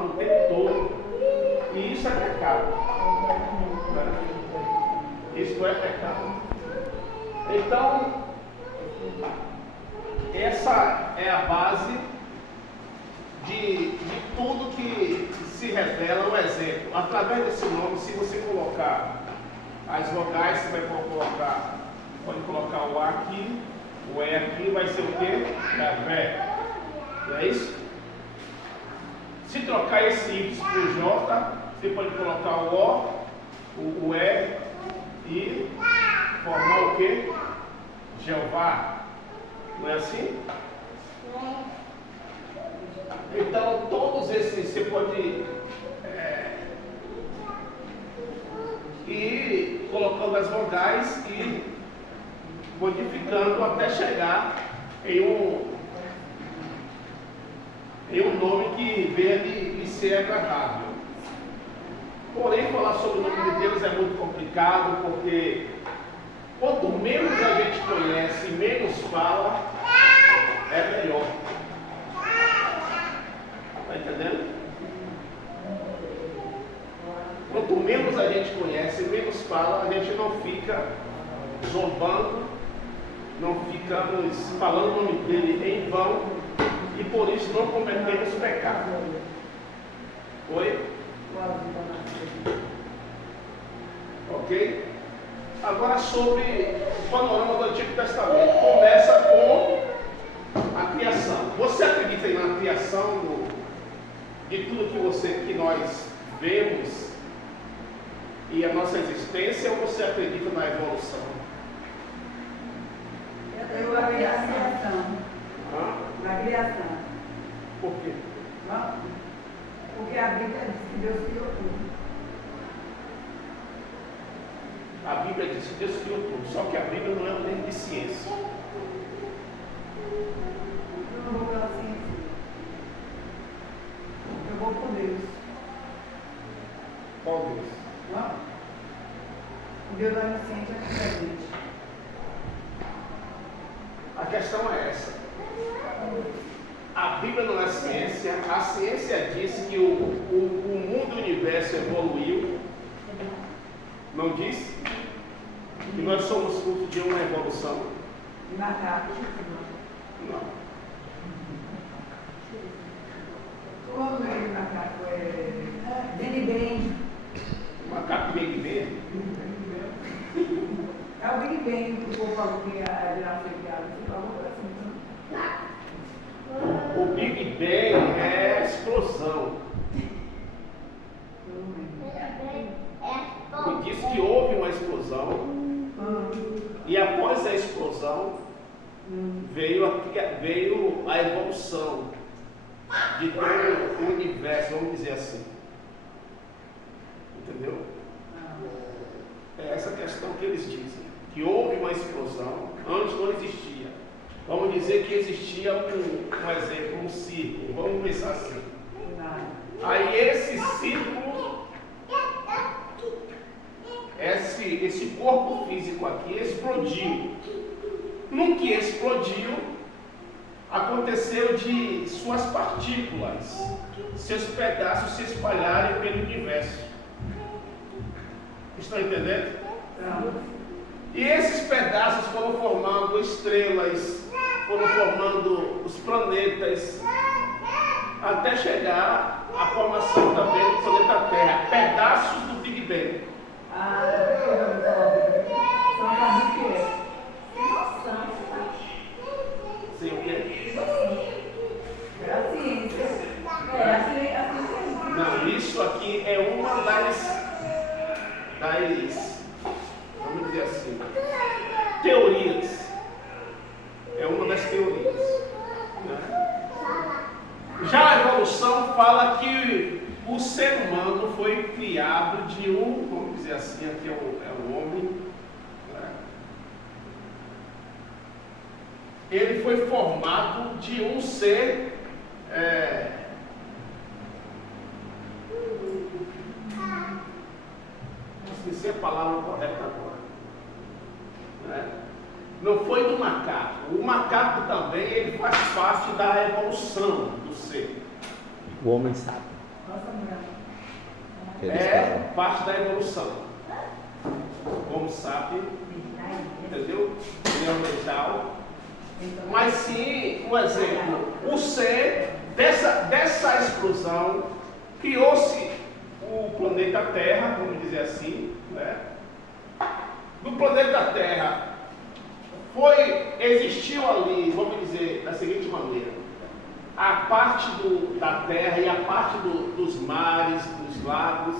transformando o tempo todo. E isso é pecado. Isso é pecado. Então, essa é a base de tudo que se revela o exemplo. Através desse nome, se você colocar as vogais, você vai colocar, pode colocar o A aqui, o E aqui, vai ser o quê? Vé. Não é isso? Se trocar esse Y por J, você pode colocar o O, o E e formar o quê? Jeová. Não é assim? Então, todos esses você pode ir colocando as vogais e modificando até chegar em um nome que venha de ser agradável. Porém, falar sobre o nome de Deus é muito complicado, porque quanto menos a gente conhece e menos fala, é melhor. Está entendendo? Quanto menos a gente conhece e menos fala, a gente não fica zombando, não ficamos falando o nome dele em vão, e por isso não cometemos pecado. Oi? Ok? Agora sobre o panorama do Antigo Testamento. Começa com a criação. Você acredita na criação de tudo que nós vemos e a nossa existência, ou você acredita na evolução? Eu acredito na criação. Na criação. Por quê? Porque a Bíblia diz que Deus criou tudo. A Bíblia diz que Deus criou tudo, só que a Bíblia não é um livro de ciência. Eu não vou pela ciência. Eu vou por Deus. Qual Deus? O Deus da ciência é presente. A questão é essa. A Bíblia não é ciência. A ciência disse que o mundo e o universo evoluiu. Não disse? Que nós somos fruto de uma evolução. Macaco. Não. Qual o meio do macaco? Big Bang. O macaco Big Bang? É o Big Bang que o povo falou que a geração criada. Você falou assim, O Big Bang é a explosão. Ele disse que houve uma explosão. E após a explosão veio a evolução de todo o universo, vamos dizer assim. Entendeu? É essa questão que eles dizem, que houve uma explosão, antes não existia. Vamos dizer que existia um exemplo, um círculo, vamos pensar assim. Aí esse círculo, esse corpo físico aqui explodiu. No que explodiu, aconteceu de suas partículas, seus pedaços se espalharem pelo universo. Estão entendendo? E esses pedaços foram formando estrelas, foram formando os planetas, até chegar à formação também do planeta Terra, pedaços do Big Bang. Não sabe o que é. Sim, o quê? É a ciência. É a ciência. Não, isso aqui é uma das vamos dizer assim, teorias. É uma das teorias. Né? Já a evolução fala que o ser humano foi criado de vamos dizer assim, aqui é o homem. Né? Ele foi formado de um ser esqueci a palavra correta agora. Né? Não foi do macaco. O macaco também ele faz parte da evolução do ser. O homem sabe. Nossa, mulher. É parte da evolução. Como sabe, entendeu? Neandertal. Mas sim, um exemplo, o ser dessa explosão criou-se o planeta Terra, vamos dizer assim, né? No planeta Terra existiu ali, vamos dizer da seguinte maneira, a parte da terra e a parte dos mares, dos lagos,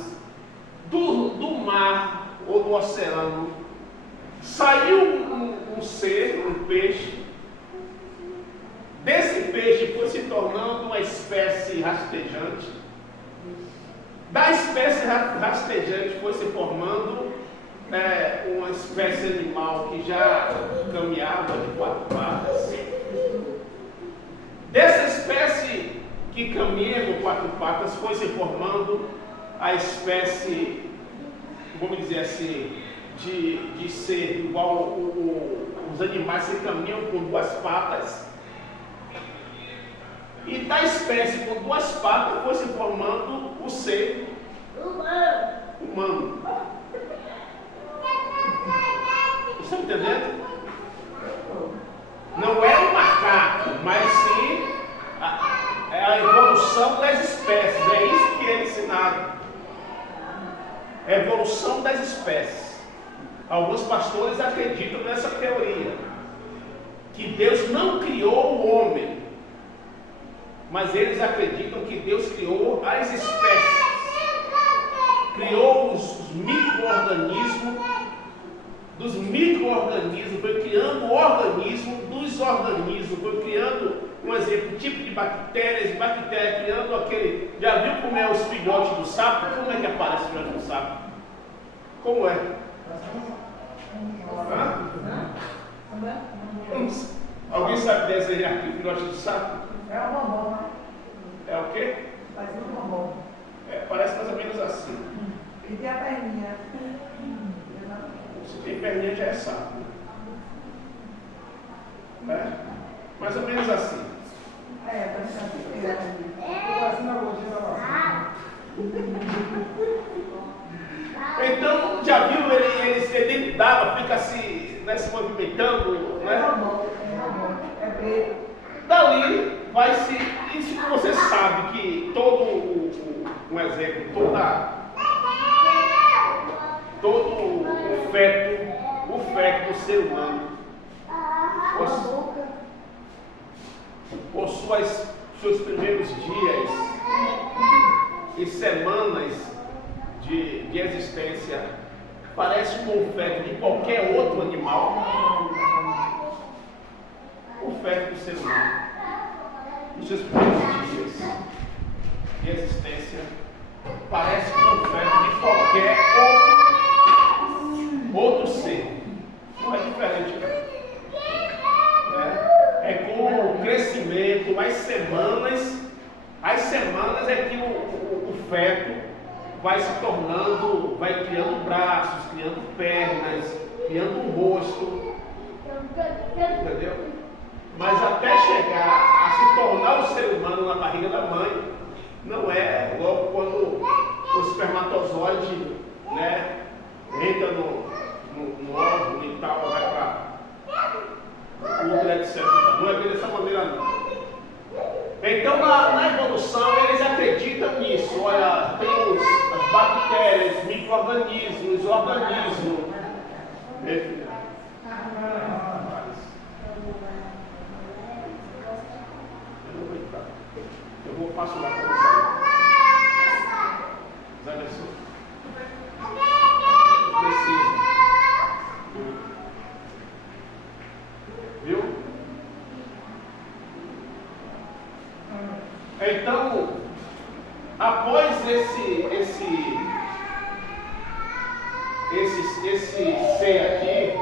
do mar ou do oceano, saiu um ser, um peixe. Desse peixe foi se tornando uma espécie rastejante. Da espécie rastejante foi se formando uma espécie animal que já caminhava de 4 patas. Dessa espécie que caminha com 4 patas foi se formando a espécie, vamos dizer assim, de ser igual os animais que caminham com 2 patas. E da espécie com 2 patas foi se formando o ser humano. Você está entendendo? Não é um macaco, mas sim a evolução das espécies. É isso que é ensinado. É a evolução das espécies. Alguns pastores acreditam nessa teoria, que Deus não criou o homem, mas eles acreditam que Deus criou as espécies, criou os micro-organismos, dos micro-organismos, foi criando o organismo dos organismos, foi criando, um exemplo, tipo de bactérias criando aquele, já viu como é os filhotes do sapo? Como é que aparece o filhote do sapo? Como é? Alguém sabe desenhar aqui o filhote do sapo? É um bombom, né? É o quê? Faz um bombom. Parece mais ou menos assim. E tem a perninha. Se tem perninha já é sapo. Né? Mais ou menos assim. Tá assim na boquinha da vacina. Então, já viu ele dentro d'água, fica assim, né, se movimentando, né? É preto. Dali vai se. Isso que você sabe que todo um exemplo, todo o feto do ser humano possui seus primeiros dias e semanas de existência, parece com o feto de qualquer outro animal. O feto do ser humano, os seus primeiros dias de existência, parece com o feto de qualquer outro ser. Não é diferente, né? É com o crescimento, as semanas é que o feto vai se tornando, vai criando braços, criando pernas, criando um rosto, entendeu? Mas até chegar a se tornar o ser humano na barriga da mãe, não é logo quando o espermatozoide, né, entra no óvulo e tal, vai para o útero, etc. Não é dessa maneira não. Então na evolução eles acreditam nisso. Olha, tem as bactérias, micro-organismos, organismos. Eu vou passar lá para você. Zé Anderson. Precisa. Viu? Então, após esse ser aqui,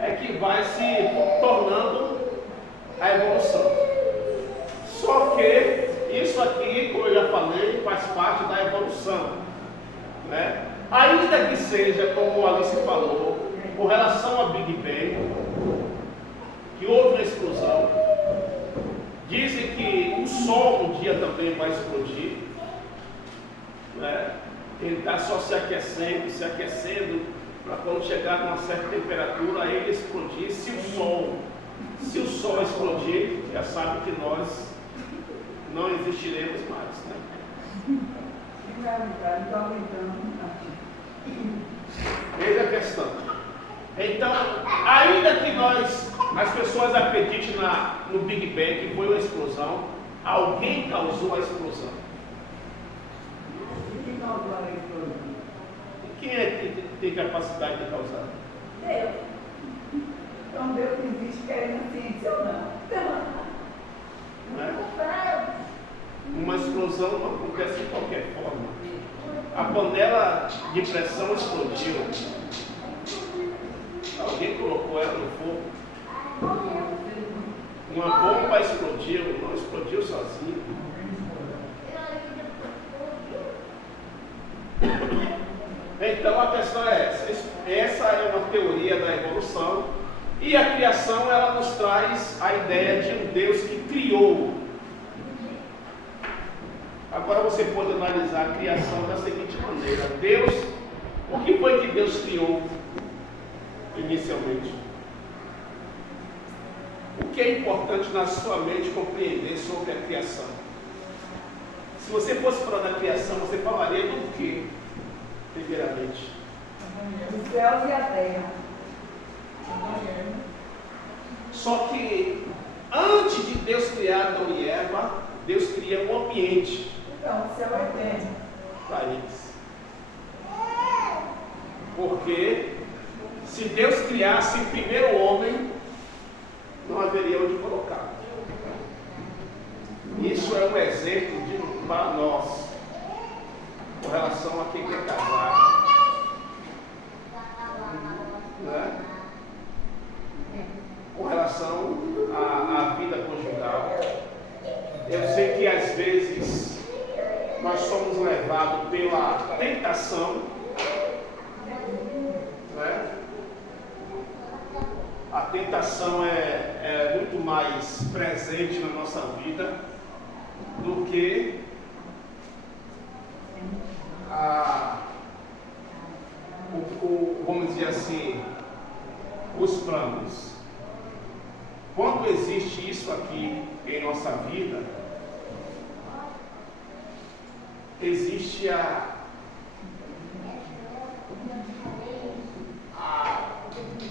é que vai se tornando a evolução. Só que isso aqui, como eu já falei, faz parte da evolução, né? Ainda que seja, como a Alice falou, com relação a Big Bang, que houve uma explosão. Dizem que o Sol um dia também vai explodir. Ele está só se aquecendo, para quando chegar a uma certa temperatura, ele explodir. Se o sol explodir, já sabe que nós não existiremos mais, né? Eis a questão. Então, ainda que as pessoas acreditem no Big Bang, que foi uma explosão, alguém causou a explosão. Quem causou a explosão? Quem é que tem capacidade de causar? Deus. Então Deus existe querendo a ciência ou não? Não é? Uma explosão não acontece de qualquer forma. A panela de pressão explodiu. Alguém colocou ela no fogo. Uma bomba explodiu, não explodiu sozinha. Então a questão é essa. Essa é uma teoria da evolução. E a criação, ela nos traz a ideia de um Deus que criou. Agora você pode analisar a criação da seguinte maneira. O que foi que Deus criou inicialmente? O que é importante na sua mente compreender sobre a criação? Se você fosse falar da criação, você falaria do que, primeiramente? Os céus e a terra. Só que antes de Deus criar Adão e Eva, Deus cria um ambiente Então, o céu é eterno. para eles. Porque se Deus criasse primeiro o homem, não haveria onde colocar. Isso é um exemplo para nós, com relação a quem quer casar, né? Com relação à vida conjugal. Eu sei que às vezes nós somos levados pela tentação, né? A tentação é muito mais presente na nossa vida do que vamos dizer assim, os planos. Quando existe isso aqui em nossa vida, existe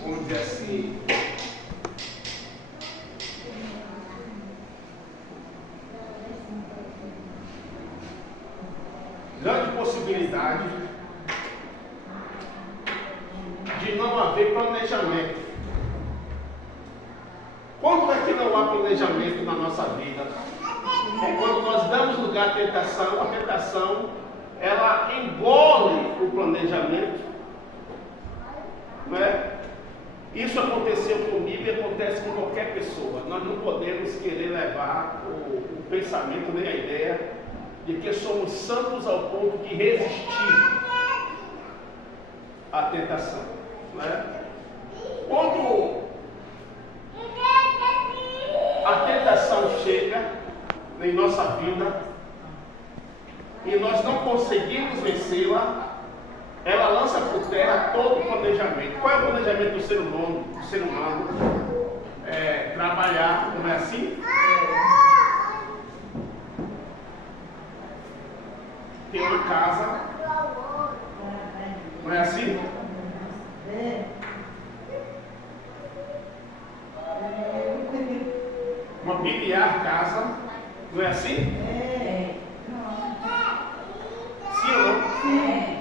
vamos dizer assim, grande possibilidade de não haver planejamento. Quando é que não há planejamento na nossa vida? É quando nós damos lugar à tentação. A tentação, ela engole o planejamento, né? Isso aconteceu comigo e acontece com qualquer pessoa. Nós não podemos querer levar o pensamento nem a ideia de que somos santos ao ponto de resistir à tentação, né? Quando a tentação chega em nossa vida e nós não conseguimos vencê-la, ela lança por terra todo o planejamento. Qual é o planejamento do ser humano? Trabalhar, não é assim? Ter uma casa, não é assim? Mobiliar casa, não é assim? Sim ou não? Sim.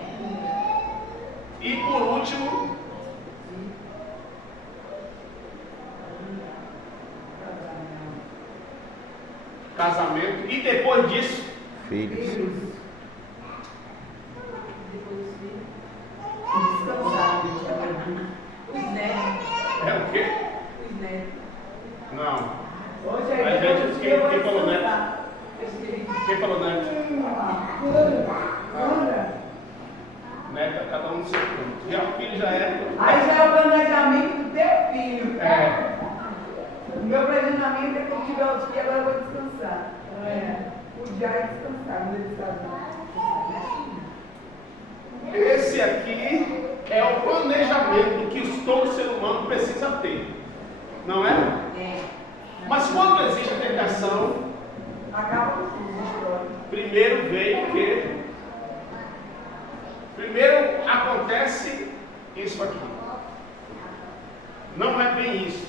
E por último, casamento. E depois disso, Filhos. Descansar. Os netos. é o quê? Os netos. Não. Hoje A aí gente, quem falou neto? descansar. Quem falou neto? Anda. Neto, cada um no seu canto. Já o filho já é. Aí já é o planejamento do teu filho. É. O meu planejamento é que eu tiver outro dia, agora eu vou descansar. O dia é descansar, quando ele descansar. todo ser humano precisa ter, não é? É. Mas quando existe a tentação, Acaba com tudo. primeiro vem o quê? Primeiro acontece isso aqui. Não é bem isso.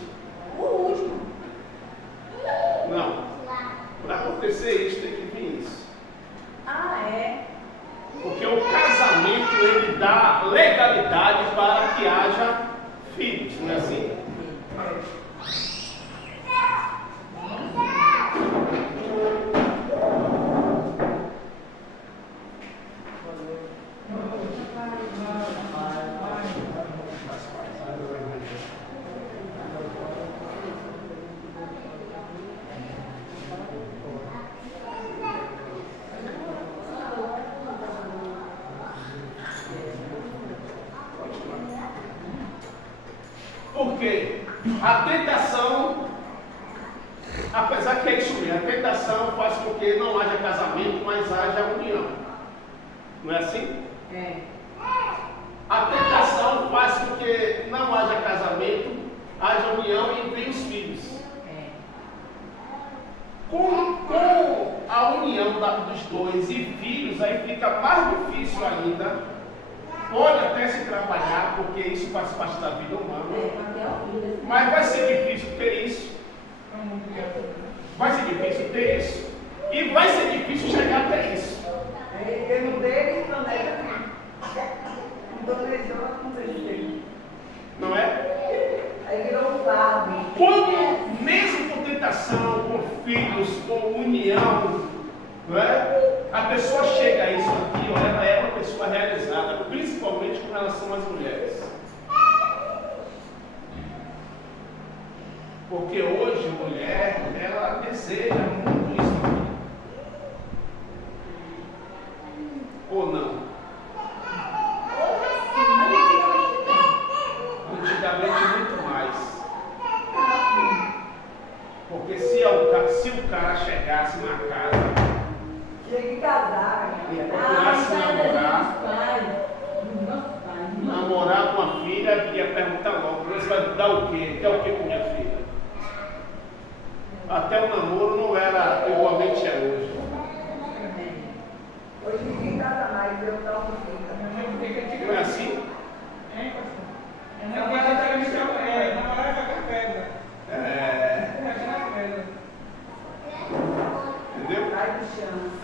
O último. Não. Para acontecer isso tem que vir isso. Ah, é? Porque o casamento ele dá legalidade para que haja filhos, não é assim? Porque a tentação, apesar que é isso mesmo, a tentação faz com que não haja casamento, mas haja união. Não é assim? É. A tentação faz com que não haja casamento, haja união e venham os filhos. É. Com a união dos dois e filhos, aí fica mais difícil ainda. Pode até se trabalhar, porque isso faz parte da vida humana. Mas vai ser difícil ter isso. Vai ser difícil ter isso. E vai ser difícil chegar até isso. Ele não dele, não é? Não planejou, não planejou. Não é? Aí virou um fardo. Quando, mesmo com tentação, com filhos, com união, não é? A pessoa chega a isso aqui, ó, ela é uma pessoa realizada, principalmente com relação às mulheres. Porque hoje a mulher, ela deseja muito isso aqui. Ou não? Antigamente muito mais. Porque se o cara chegasse na casa, tinha que casar, minha filha. procurasse namorar com a filha, ia perguntar logo, você vai dar o quê? Quer o quê com minha filha? Até o namoro não era igualmente é hoje. Hoje ninguém casa mais, eu não fico. Não é assim? Entendeu?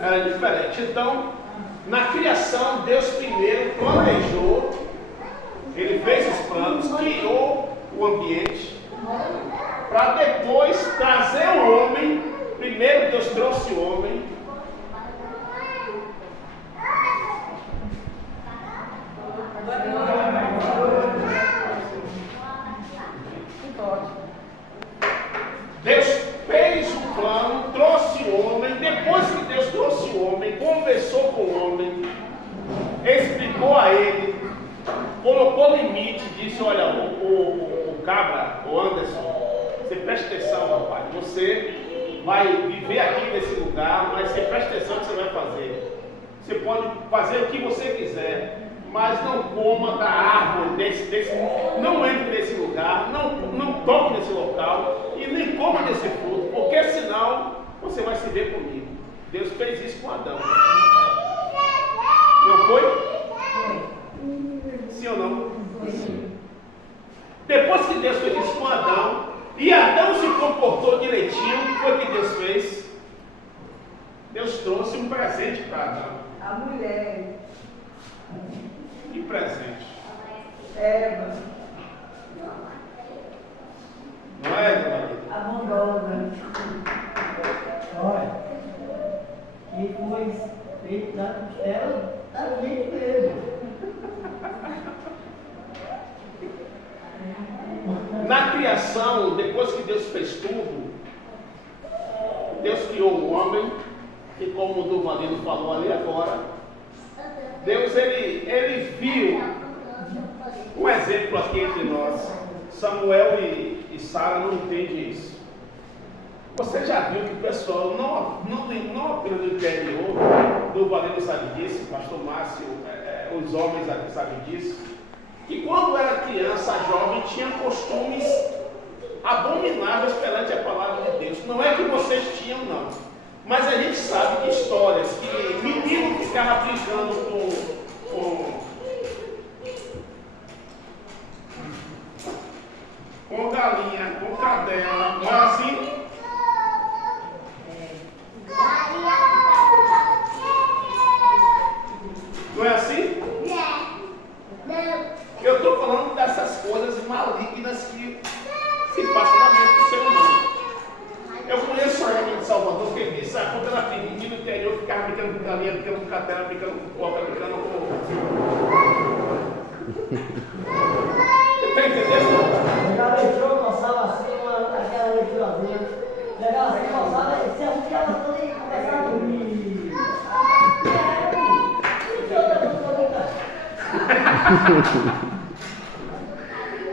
Era diferente. Então, na criação, Deus primeiro planejou, Ele fez os planos, criou o ambiente, para depois trazer o homem. Primeiro Deus trouxe o homem. Deus fez o plano, trouxe o homem. Depois que Deus trouxe o homem, conversou com o homem, explicou a ele, colocou limite, disse: olha, o Cabra, o Anderson, você presta atenção, rapaz, você vai viver aqui nesse lugar, mas você presta atenção no que você vai fazer. Você pode fazer o que você quiser, mas não coma da árvore não entre nesse lugar, não toque nesse local e nem coma desse fruto, porque senão você vai se ver comigo. Deus fez isso com Adão. Não foi? Sim ou não? Depois que Deus fez isso com Adão, e Adão se comportou direitinho, o que foi que Deus fez? Deus trouxe um presente para Adão. A mulher. Que presente? Eva. Não é, dona Lívia? A bondosa. Olha, que foi feito da costela da gente mesmo. Na criação, depois que Deus fez tudo, Deus criou o homem, e como o Duvalino falou ali agora, Deus ele viu um exemplo aqui entre nós. Samuel e Sara não entendem isso. Você já viu que o pessoal, não apenas no interior, Duvalino sabe disso, pastor Márcio, os homens aqui sabem disso, que quando era criança, jovem, tinha costumes abomináveis perante a palavra de Deus. Não é que vocês tinham, não. Mas a gente sabe de histórias que menino ficava brincando com galinha, com cadela, não é assim? Não é assim? Eu estou falando dessas coisas malignas que se passam na mente do ser humano. Eu conheço um homem de Salvador que disse: quando era pequenininho no interior, ficava brincando com galinha, brincando com cadela, brincando com coca, brincando com. Você está entendendo? Pegava a leitura, coçava assim, aquela leiturazinha. Pegava assim, coçava, se arrupiava toda e começava a dormir.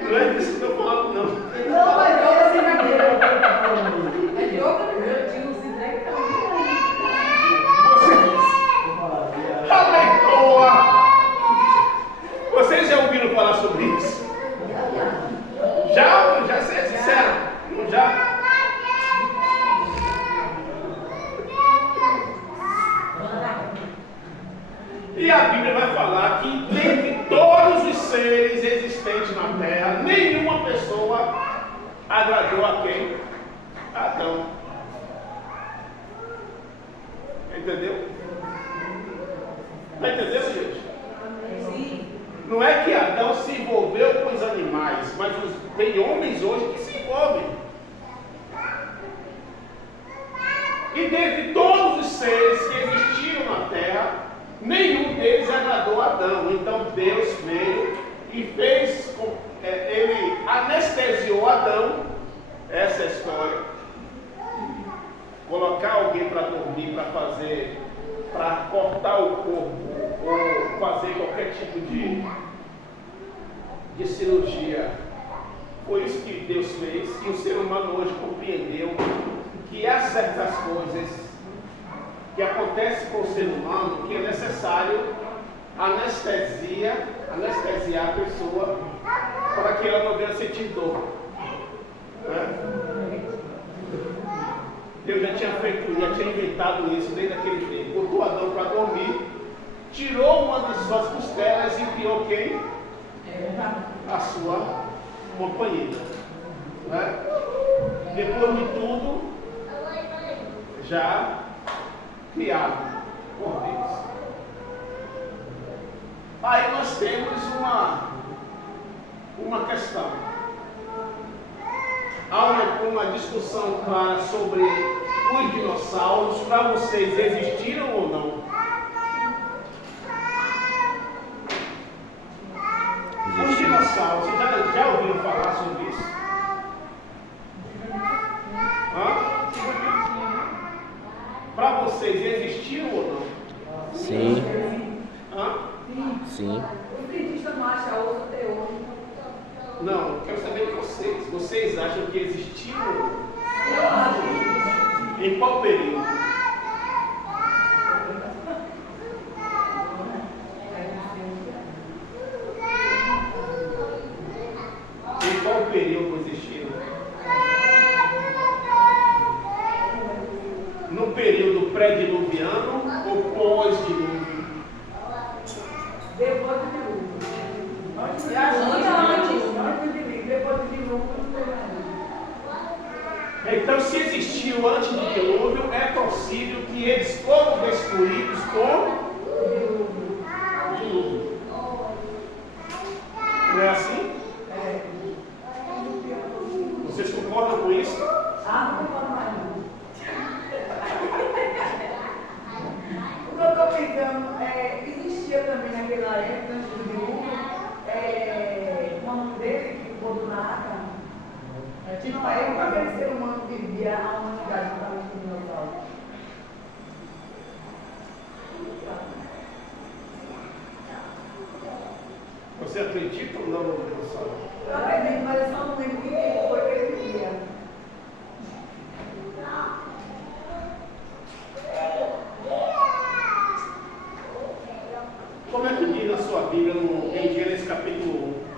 Não é disso que eu estou falando, não. Não, mas eu sei brincadeira. É de outra coisa, tio, se treca. Vocês já ouviram falar sobre isso? Já sei sincero. Não já? E a Bíblia vai falar que dentre todos os seres existentes na terra, nenhuma pessoa agradou a quem? Adão. Entendeu? Está entendendo, gente? Sim. Não é que Adão se envolveu com os animais, mas tem homens hoje que se envolvem. E dentre todos os seres que existiram na terra, nenhum deles agradou Adão. Então Deus veio e fez, ele anestesiou Adão, essa é a história. Colocar alguém para dormir, para cortar o corpo, ou fazer qualquer tipo de cirurgia. Foi isso que Deus fez, e o ser humano hoje compreendeu que há certas coisas que acontecem com o ser humano que é necessário anestesiar a pessoa para que ela não venha sentir dor. Né? Deus já tinha inventado isso desde aquele tempo. Botou Adão para dormir, tirou uma de suas costelas e criou quem? A sua companheira. Né? Depois de tudo, já criado por Deus. Aí nós temos uma questão. Há uma discussão clara sobre os dinossauros. Para vocês, existiram ou não? Os dinossauros, vocês já ouviram falar sobre isso? Para vocês, existiram ou não? Sim. Hã? Sim. O cientista não acha outro teor. Não, eu quero saber de vocês. Vocês acham que existiram ou não? Eu acho que Em qual período? Em qual período existiram? No período pré-diluviano ou pós-dilúvio? depois do dilúvio. Antes do dilúvio, depois do dilúvio, não tem mais. Então, se existiu antes do dilúvio, é possível que eles foram destruídos com o dilúvio. Não é assim? Vocês concordam com isso? Ah, não concordo mais não. O que eu estou pensando, existia também naquela época, antes do dilúvio, o nome dele, que ficou do nada. Não é que aquele ser humano vivia a humanidade juntamente com o dinossauro. Você acredita ou não no dinossauro? Eu acredito, mas eu só não lembro que tempo foi que ele vivia. Como é que diz na sua Bíblia em Gênesis capítulo 1?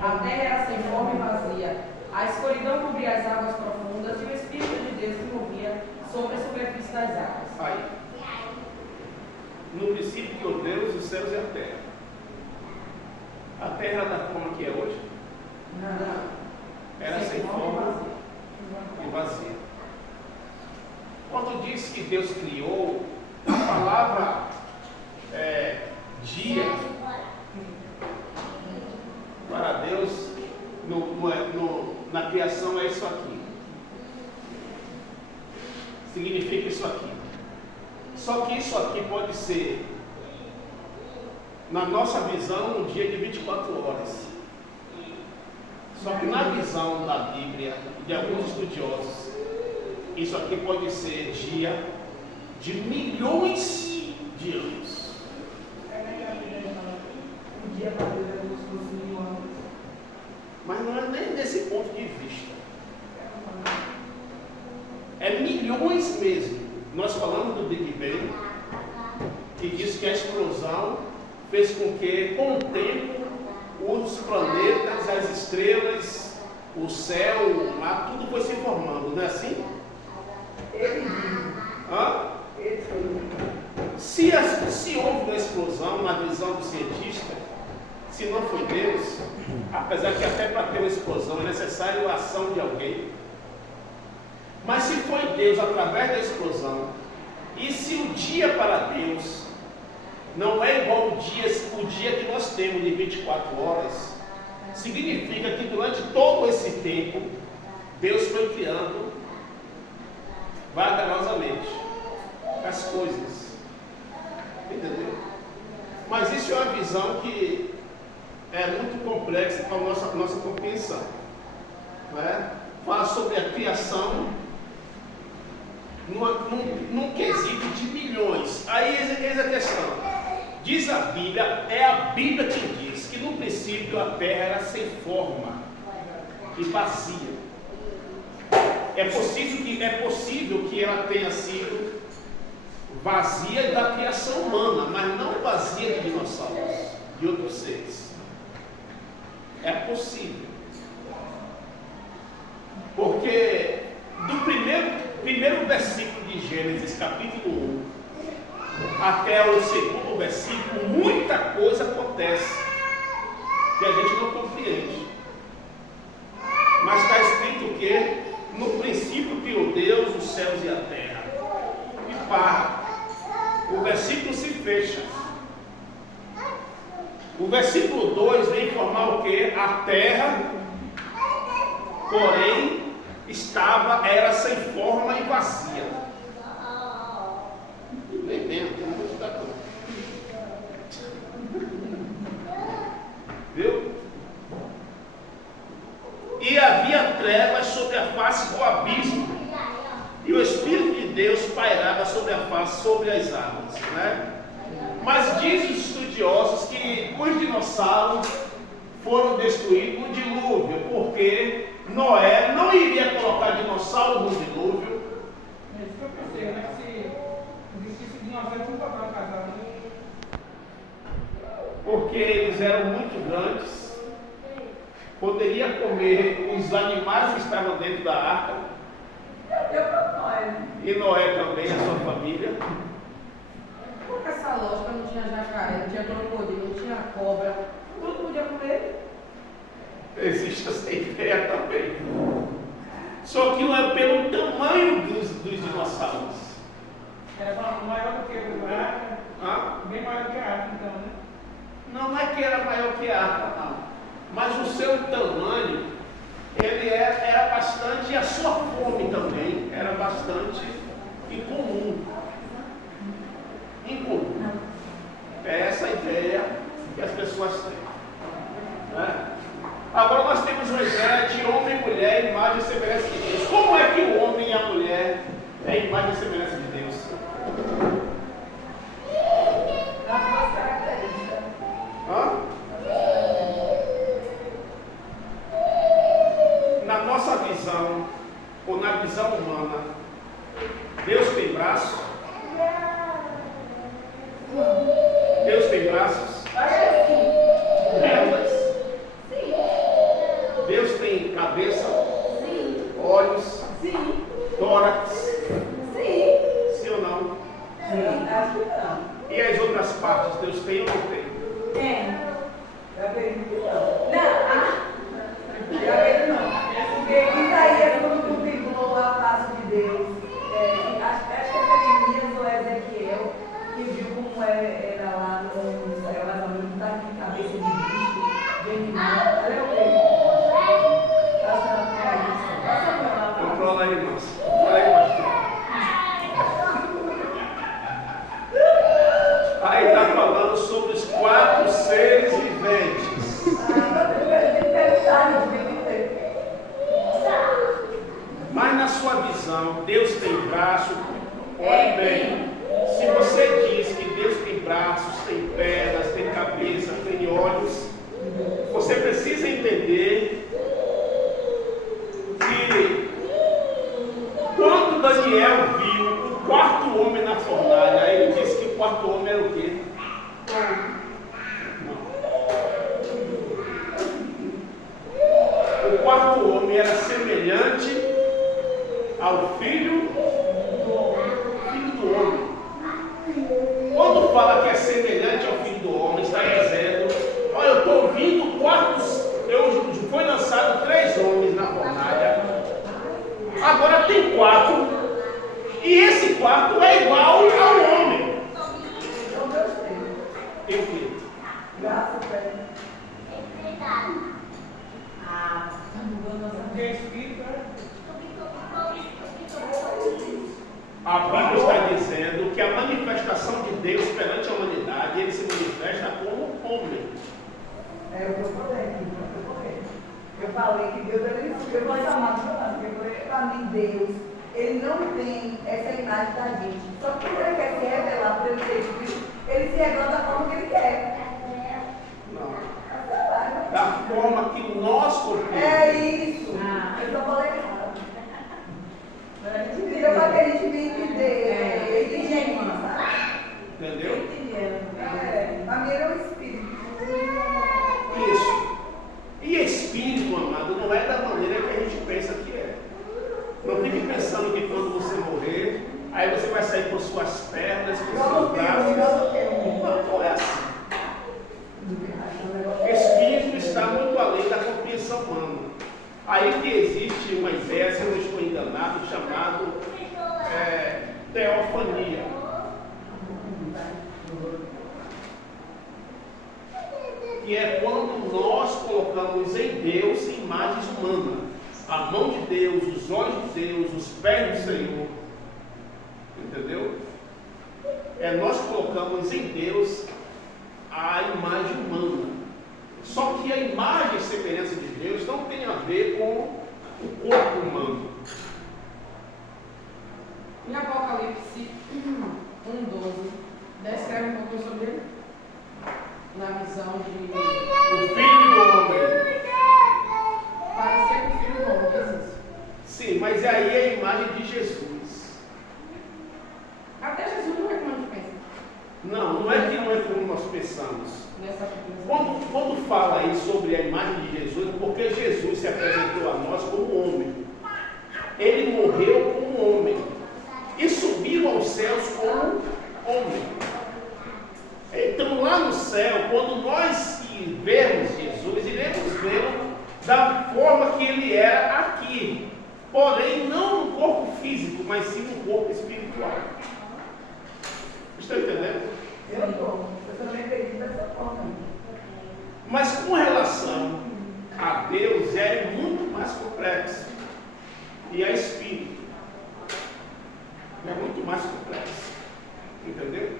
A terra era sem forma e vazia. A escuridão cobria as águas profundas e o Espírito de Deus se movia sobre a superfície das águas. Aí. No princípio criou Deus os céus e a terra. A terra era da forma que é hoje? Não. Era sem forma e vazia. Quando diz que Deus criou, a palavra dia para Deus na criação é isso aqui. Significa isso aqui. Só que isso aqui pode ser, na nossa visão, um dia de 24 horas. Só que na visão da Bíblia, de alguns estudiosos, isso aqui pode ser dia de milhões de anos. Um dia para Deus é como se fosse 1000 anos. Mas não é nem desse ponto de vista. É milhões mesmo. Nós falamos do Big Bang, que diz que a explosão fez com que, com o tempo, os planetas, as estrelas, o céu, o mar, tudo foi se formando, não é assim? Ele diz. Hã? Se houve uma explosão, na visão do cientista, se não foi Deus, apesar que até para ter uma explosão é necessário a ação de alguém, mas se foi Deus através da explosão, e se o dia para Deus não é igual o dia que nós temos de 24 horas, significa que durante todo esse tempo, Deus foi criando vagarosamente as coisas. Entendeu? Mas isso é uma visão que é muito complexa para a nossa compreensão. Não é? Fala sobre a criação num quesito de milhões. Aí eis a questão. Diz a Bíblia, é a Bíblia que diz que no princípio a terra era sem forma e vazia. É possível que ela tenha sido vazia da criação humana, mas não vazia de dinossauros, de outros seres. É possível. Porque do primeiro versículo de Gênesis, capítulo 1, até o segundo versículo, muita coisa acontece que a gente não compreende. Mas está escrito que no princípio criou Deus os céus e a terra. E para. O versículo se fecha. O versículo 2 vem informar o que? A terra, porém, era sem forma e vazia. Nem dentro, não vou estudar não. Viu? E havia trevas sobre a face do abismo, e o Espírito de Deus pairava sobre a face, sobre as águas, né? Mas diz os estudiosos que os dinossauros foram destruídos no dilúvio, porque Noé não iria colocar dinossauro no dilúvio. É isso que eu pensei, né? Se existisse dinossauro, não botar um casal, né? Porque eles eram muito grandes, poderia comer os animais que estavam dentro da arca, Deu para Noé. e Noé também, a sua família. Por que essa lógica não tinha jacaré, não tinha crocodilo, não tinha cobra? Tudo podia comer. Existe essa ideia também. Só que não é pelo tamanho dos dinossauros. Era maior do que a arca, Ah? bem maior do que a arca, então, né? Não é que era maior que a arca, não. Mas o seu tamanho, ele era bastante, e a sua fome também era bastante incomum. Incomum. É essa a ideia que as pessoas têm. Né? Agora nós temos uma ideia de homem e mulher, imagem e semelhança de Deus. Como é que o homem e a mulher é imagem e semelhança de Deus? Nas suas características. Hã? Na nossa visão, ou na visão humana, Deus tem braços? Deus tem braços? Acho que sim. Pernas? Sim. braço. Olha bem, se você diz que Deus tem braços, tem pernas, tem cabeça, tem olhos, você precisa entender que quando Daniel viu o quarto homem na fornalha, ele disse que o quarto homem era o quê? Não. O quarto homem era semelhante ao filho do homem. Quando fala que é semelhante ao filho do homem, está dizendo: olha, eu estou vindo quartos. Foi lançado 3 homens na fornalha, agora tem 4, e esse quarto é igual ao homem. Então Deus tem. Tem o quê? Graça, fé. Porque é espírito, né? A Bíblia está dizendo que a manifestação de Deus perante a humanidade, ele se manifesta como homem. É o que eu falei. Eu falei que Deus era isso. Eu falei para mim, Deus, ele não tem essa imagem da gente. Só que quando ele quer se revelar para ele ser Cristo, ele se revela da forma que ele quer. Não. Da forma que nós corremos. É isso. Eu só falei errado. Tira para que a gente venha entender. Entendeu? Para mim ele é um espírito. Isso. E espírito, amado, não é da maneira que a gente pensa que é. Não fique pensando que quando você morrer, aí você vai sair com suas pernas, com seus braços. Não é assim. Espírito está muito além da compreensão humana. Aí que existe uma ideia, se eu não estou enganado, chamado teofania. Que é quando nós colocamos em Deus imagens humanas. A mão de Deus, os olhos de Deus, os pés do Senhor. Entendeu? Nós colocamos em Deus a imagem humana. Só que a imagem e semelhança de Deus não tem a ver com o corpo humano. Em Apocalipse 1:12, descreve um pouco sobre ele. Na visão de... O filho do homem. Parecia com o filho do homem, Jesus. Sim, mas aí é a imagem de Jesus. Até Jesus não é como a gente pensa. Não é que não é como nós pensamos. Nessa Quando fala aí sobre a imagem de Jesus, porque Jesus se apresentou a nós como homem. Ele morreu como homem. E subiu aos céus como homem. Então lá no céu, quando nós vermos Jesus, iremos vê-lo da forma que ele era aqui. Porém, não no corpo físico, mas sim no corpo espiritual. Estão entendendo? Eu estou. Eu também acredito dessa forma. Mas com relação a Deus é muito mais complexo. E a espírito é muito mais complexo. Entendeu?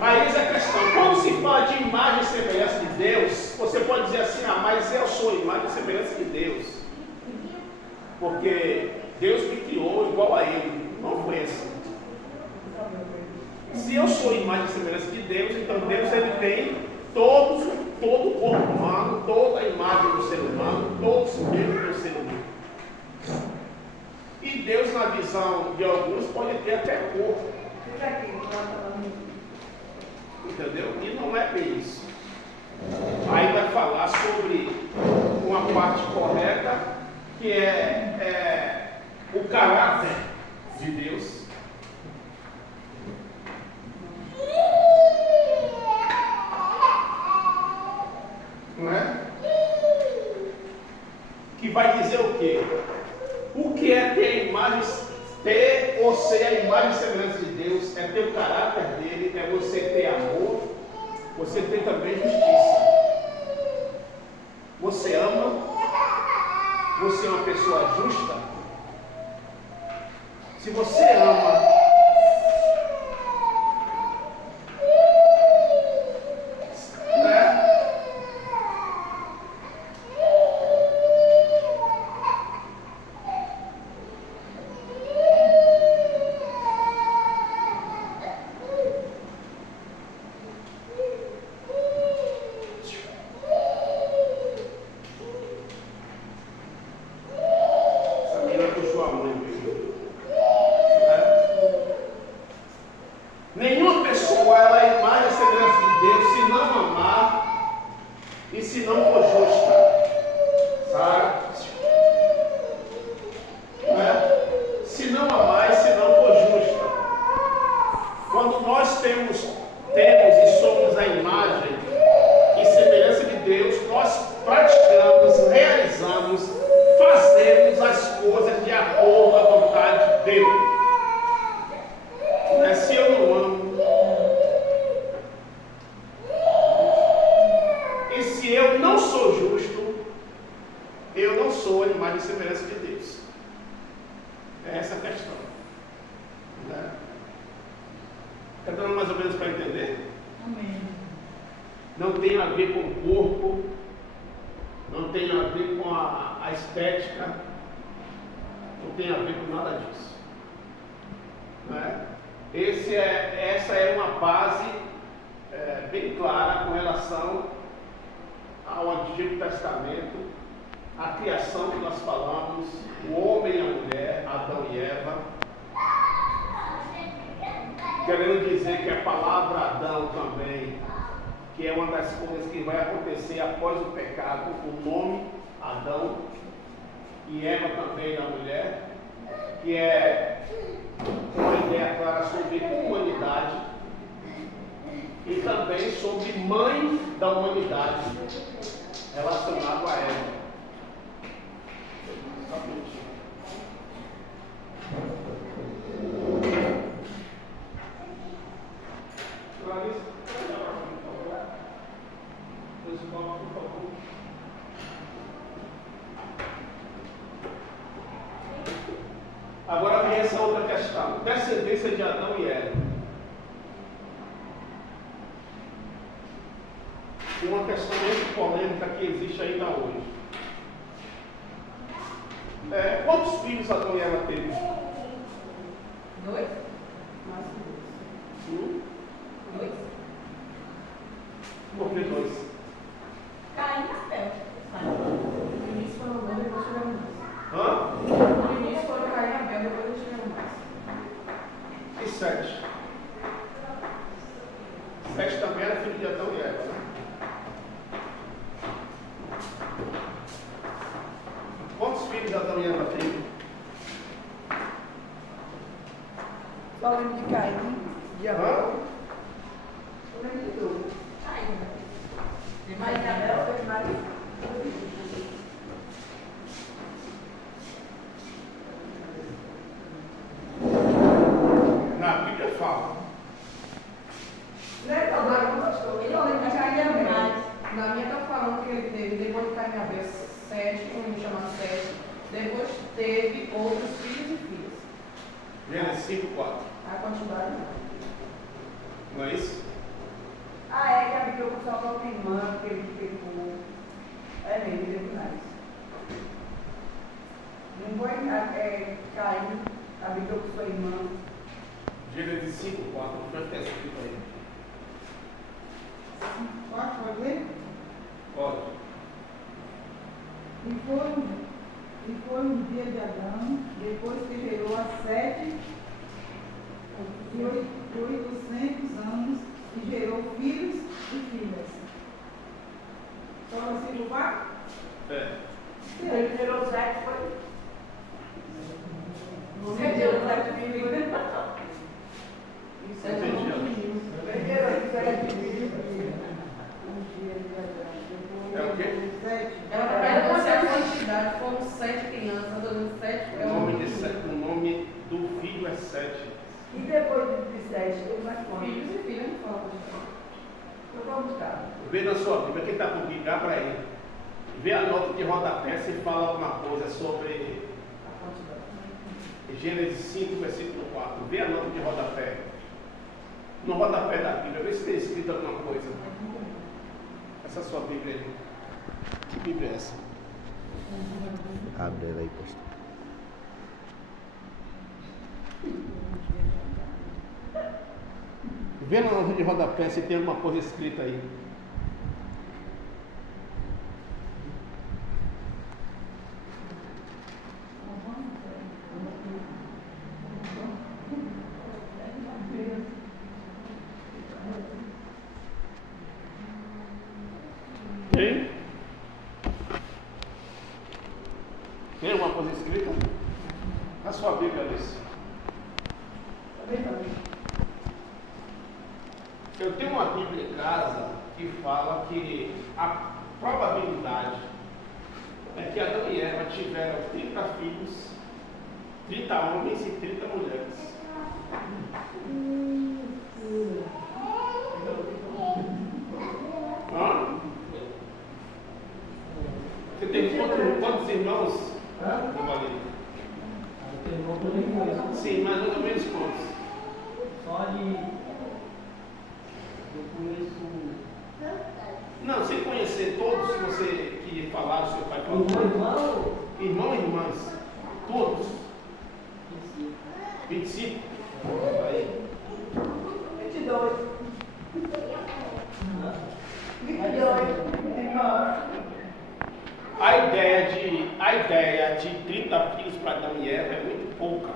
Aí é a questão. Quando se fala de imagem e semelhança de Deus, você pode dizer assim: mas eu sou imagem e semelhança de Deus. Porque Deus me criou igual a Ele. Não foi assim. Se eu sou imagem e semelhança de Deus, então Deus ele tem todo o corpo humano, toda a imagem do ser humano, todo o espírito do ser humano. E Deus, na visão de alguns, pode ter até corpo. Entendeu? E não é bem isso. Aí vai falar sobre uma parte correta, que é o caráter de Deus. Não é? Que vai dizer o quê? O que é ter a imagem, ter ou ser a imagem e semelhança de Deus, é ter o caráter dele, é você ter amor, você ter também justiça. Você ama, você é uma pessoa justa. Se você ama, for justa, Sara, se não amais, se não for justa. Quando nós temos e somos a imagem e semelhança de Deus, nós praticamos, realizamos, fazemos as coisas de acordo à vontade de Deus. Se eu não amo, e se eu não sou justo, eu não sou a imagem e semelhança de Deus. É essa a questão. Está dando mais ou menos para entender? Amém. Não tem a ver com o corpo, não tem a ver com a estética, não tem a ver com nada disso. Essa é uma base bem clara com relação ao Antigo Testamento, a criação que nós falamos, o homem e a mulher, Adão e Eva. Querendo dizer que a palavra Adão também, que é uma das coisas que vai acontecer após o pecado, o nome Adão, e Eva também da mulher, que é uma ideia clara sobre humanidade e também sobre mãe da humanidade, relacionado a Eva. Só um minutinho. Clarice, pode olhar para mim, por favor? Por favor. Agora vem essa outra questão, descendência de Adão e Eva. Uma questão muito polêmica que existe ainda hoje. Quantos filhos Adão e Eva teve? 2? Um? 2? Por que 2? Caim e Abel. No início foram 2, depois tiveram mais. No início foram Caim e Abel, depois eles tiveram mais. E 7? 7 também era filho de Adão e Eva, né? Quantos filhos Adão e Eva teve? Só lembro de Caim, de Abel. Eu lembro de tudo. Caim. De Maria e Abel, foi de Maria. Na Bíblia fala. Agora não gostou. Ele não lembra de Caim e Abel. Na minha está falando que ele teve, depois de Caim e Abel, 7, um chamado 7. Depois teve outros filhos e filhas. Gênesis 5:4. A quantidade não. Não é isso? Ah, é que habitou com sua própria irmã, porque ele pegou. É mesmo, teve mais. Não foi Caim, habitou com sua irmã. Gênesis 5:4. Não está escrito aí. Pode ver? Pode. E foi um dia de Adão, depois que gerou a 7 e 800 anos, e gerou filhos e filhas. Só versículo 4? Ele gerou 7, foi? Você gerou 7 filhos, né? Isso é um Ele gerou 7 filhos. É o quê? Ela está perguntando se a quantidade foram 7 crianças, dando 7 O nome do filho é 7. E depois de 7, teve mais quantos? filhos e filhas, não fala. Eu vou buscar. Vê na sua Bíblia, quem está por ligar para ele. Vê a nota de rodapé se fala alguma coisa sobre A quantidade. Gênesis 5, versículo 4. Vê a nota de rodapé. No rodapé da Bíblia, vê se tem escrito alguma coisa. Essa sua Bíblia aí. Que Bíblia é essa? Abre ela aí, pastor. Vê na nota de rodapé se tem alguma coisa escrita aí. Tem? Tem alguma coisa escrita? Na sua Bíblia, Alice. Eu tenho uma Bíblia em casa que fala que a probabilidade é que Adão e Eva tiveram 30 filhos, 30 homens e 30 mulheres. Hã? Você tem quantos irmãos? Não valeu. Sim, mais ou menos quantos? Só de. Eu conheço. Não, sem conhecer todos, se você queria falar, o seu pai falou. Irmão e irmãs. Todos. 25. Aí. 22. 22. A ideia de 30 filhos para Adão e Eva é muito pouca.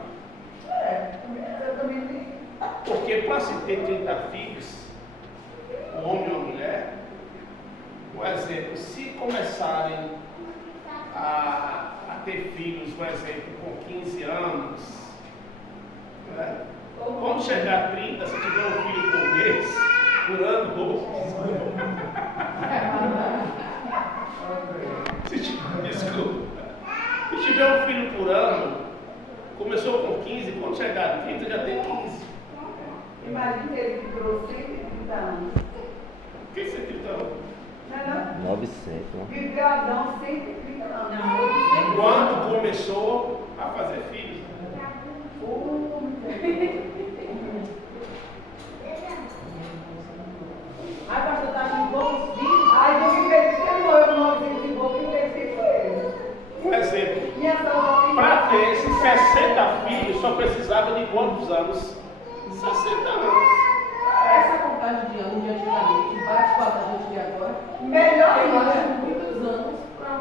Eu também tenho. Porque para se ter 30 filhos, um homem e uma mulher, por exemplo, se começarem a ter filhos, por exemplo, com 15 anos, né? Quando chegar a 30, se tiver um filho por mês, por ano, desculpa. Se tiver um filho por ano, começou com 15, quando chegar a 30 já tem 15. Imagina que ele durou 130 anos. O que é 130 anos? Não, 900, né? viveu Adão 130 anos. Quando começou a fazer filhos. Ai, pastor, tá achando bons filhos? Ai, eu me fez que você morreu com 900 e pouco, me fez que foi ele. Por exemplo, Minha salvação. para ter esses 60 filhos, só precisava de quantos anos? 60 anos. Essa contagem de anos de antigamente bate com a da gente de agora. Melhor Eu acho ainda. muitos anos para.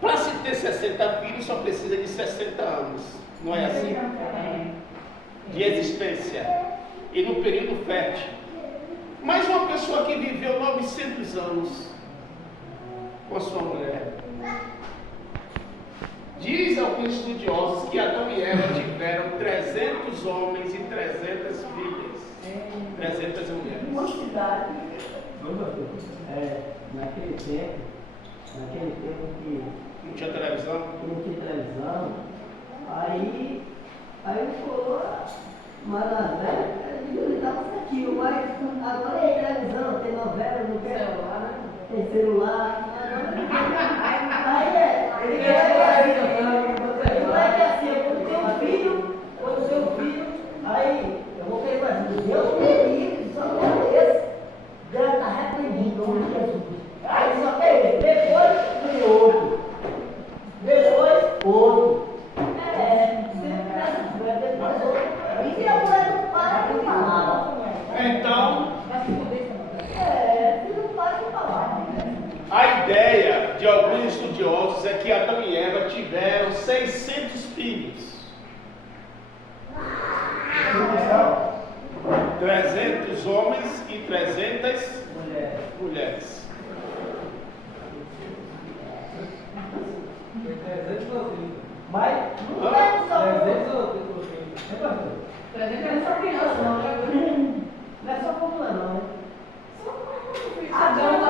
Para se ter 60 filhos, só precisa de 60 anos. Não é assim? De existência. E no período fértil. Mas uma pessoa que viveu 900 anos com a sua mulher. Diz alguns estudiosos que Adão e Eva tiveram 300 homens e 300 filhas. 300 mulheres. Uma cidade. Naquele tempo que Não tinha televisão? não tinha televisão, aí o coroa, mas na velha, ele estava certinho, mas agora tem televisão, tem novela, não tem celular, né? Tem celular, ele vai ter assim, quando tem um filho, aí eu vou querer mais, Deus me livre, só quero esse, Deus está repreendido, em nome de Jesus. Aí só quer esse, depois vem outro. Depois outro. Depois outro. E a mulher não para de falar. Então, Se não para de falar. a ideia de alguns estudiosos é que Adão e Eva tiveram 600 filhos. 300 homens e 300 mulheres. Mas não é só. 300 anos são crianças, não, né? Não é só como não, né? Adão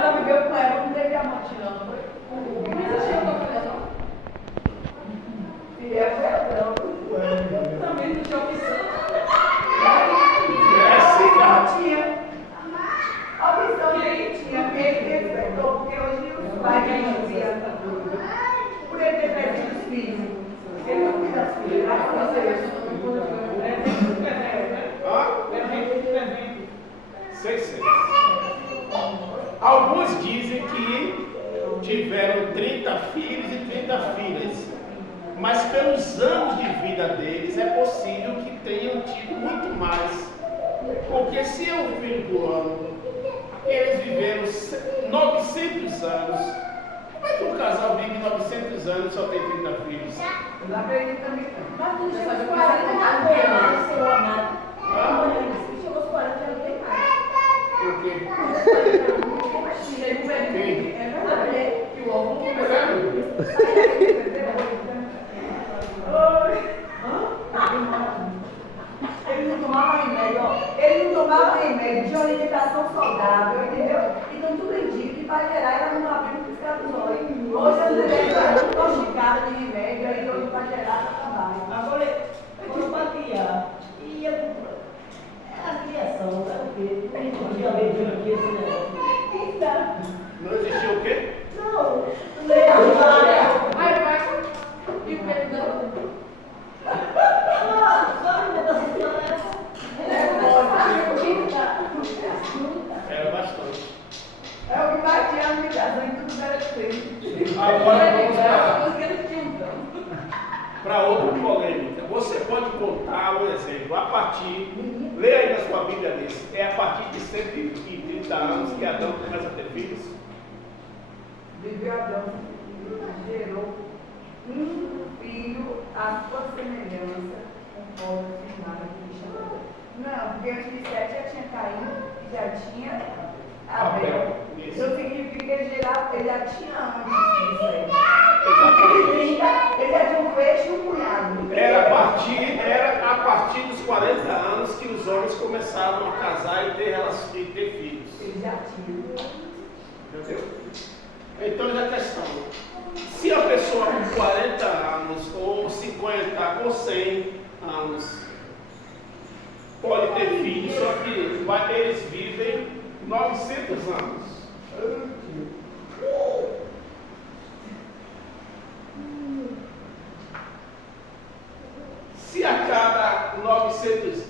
já viveu com ela, não teve amante não. Não existia uma coisa, E é Adão. não. Também não tinha opção. Não tinha. A opção que ele tinha, ele respeitou, porque hoje os pais não diziam por ele ter 300 filhos. Ele não quis as filhas, mas você. Hã? 600. Alguns dizem que tiveram 30 filhos e 30 filhas. Mas pelos anos de vida deles é possível que tenham tido muito mais. Porque se é um filho por ano, eles viveram 900 anos. Como é que um casal vive 900 anos e só tem 30 filhos? Eu não acredito também. Mas não chegou aos 40 anos, seu amado. Hã? Chegou aos 40 anos, tem mais. Por quê? Chega um período, é verdade, que o ovo não É verdade. razão em tudo era feio. Agora vamos Então, para outra polêmica. Você pode contar um exemplo a partir, leia aí na sua Bíblia desse, é a partir de 130 anos que Adão começa a ter filhos? viveu Adão, gerou um filho à sua semelhança, conforme afirmado aqui em Não, porque antes de Sete já tinha Caim e já tinha Abel. Isso significa que ele já tinha antes de Sete. Ele já tinha um peixe e um cunhado. Era a partir dos 40 anos que os homens começavam a casar e ter filhos. Ele já tinha. Entendeu? Então, já questão. Se a pessoa com 40 anos, ou 50, ou 100 anos, pode ter filhos, só que eles vivem 900 anos.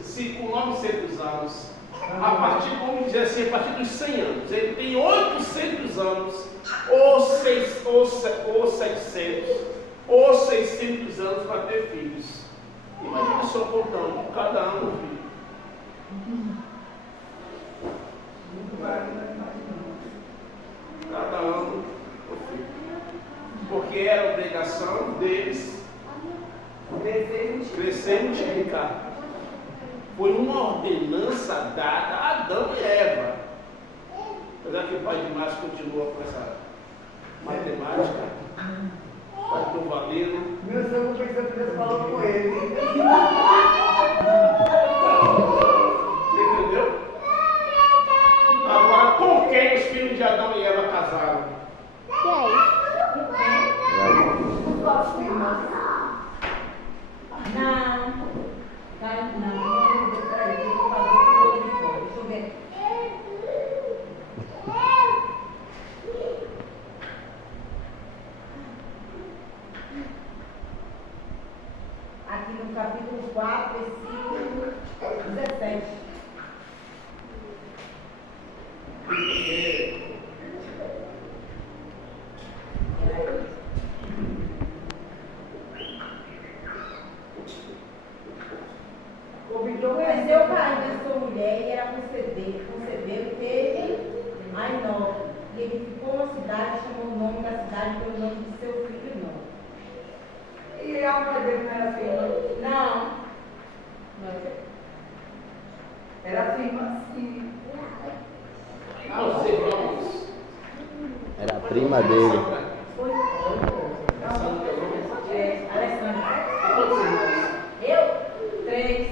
Se com 900 anos, a partir, vamos dizer assim, a partir dos 100 anos, ele tem 800 anos, ou 700, ou 600 anos para ter filhos. Imagina só contando, cada ano um filho. Cada ano um filho. Porque era obrigação deles crescer e multiplicar. Foi uma ordenança dada a Adão e Eva. Apesar que o pai de Márcio continua com essa matemática, pai do Valeno. Meu sogro pensou que Deus falou com ele. Entendeu? Agora, com quem os filhos de Adão e Eva casaram? Os nossos irmãos. Não. Peraí, eu vou fazer o outro de fora. Deixa eu ver. Aqui no capítulo 4, versículo 17. Conheceu Caim da sua mulher e era concebeu e teve a Enó. E ele ficou uma cidade, chamou o nome da cidade pelo nome de seu filho Enó. E a mulher dele não era filha? Não. Era prima, sim. Os irmãos. Era a prima dele. Foi. Alessandra. Quantos irmãos? Eu? 3.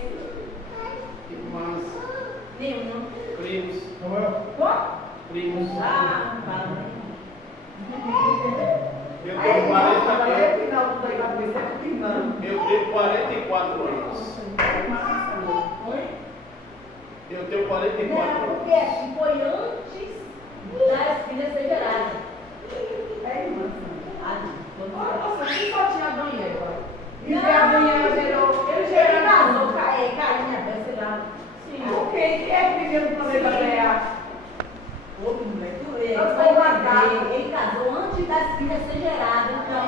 Irmãs, Nenhuma. primos, Quanto? primos. Ah, fala. Eu Aí, tenho agora 40, é o final do cabeça, é porque não. eu tenho 44 anos. Oi? Eu tenho 44 Não, anos. porque assim, foi antes das filhas ser geradas. É irmã. Ah, não. Nossa, quem só tinha Adão e Eva? E a Daniela gerou. Ele casou, Caim, Abel, sei lá. Sim. O quem é que viveu no planeta Terra? Outro moleque. Ele casou antes das filhas ser geradas, então.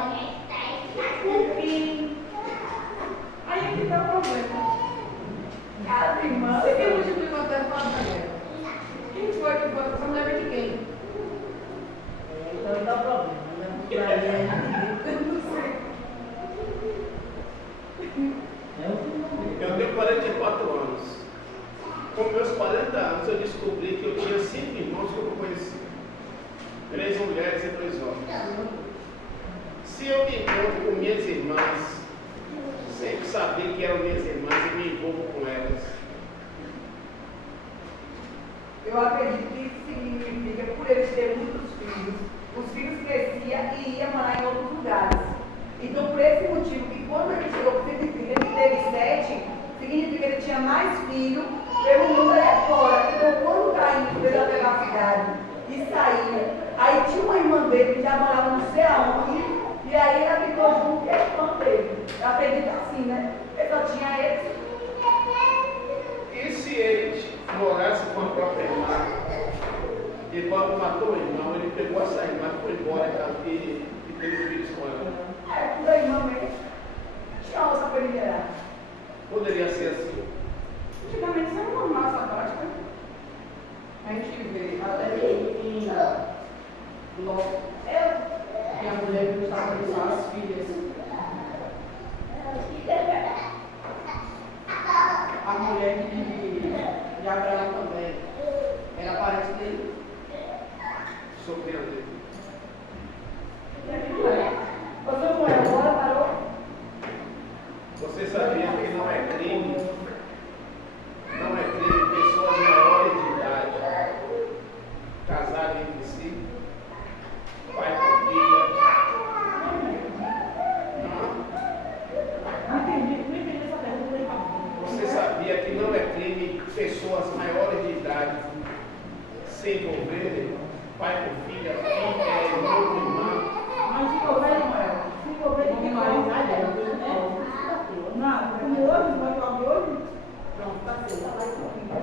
Um filho. Aí é que dá problema. As irmãs. Você quer multiplicar até a família? Quem foi que foi? Você não lembra de quem? Então não dá problema. Eu não sei. Eu tenho 44 anos. Com meus 40 anos, eu descobri que eu tinha 5 irmãos que eu não conhecia. 3 mulheres e 2 homens. Se eu me encontro com minhas irmãs, sem saber que eram minhas irmãs e me envolvo com elas, Eu acredito que isso significa, por eles terem muitos filhos, os filhos cresciam e iam morar em outros lugares. Então, por esse motivo, que quando ele chegou para ele teve 7, significa que ele tinha mais filhos pelo mundo aí fora. Então, quando Caim veio a pegar a cidade e saía, aí tinha uma irmã dele que já morava não sei aonde, e aí ela ficou junto com a irmã dele. Eu acredito assim, né? Ele só tinha eles. e se eles morassem com a própria irmã, e quando matou o irmão, ele pegou essa irmã foi embora e teve filhos com ela. Por aí, mamãe. Tinha outra para liberar. Poderia ser assim. Antigamente isso era normal essa prática. A gente vê até em Ló, que a mulher que estava ali só as filhas. A mulher de Abraão também era parente dele. Sobrinha dele. Você foi agora, parou? Você sabia que não é crime pessoas maiores de idade casarem entre si? Pai com filha. Não entendi essa pergunta. Você sabia que não é crime pessoas maiores de idade se envolverem? Pai com filha, irmão com irmã. Mas se houver, não é. Se for ver que Não, Não, como hoje, vai falar de hoje? Pronto, passou. Tá mais comigo.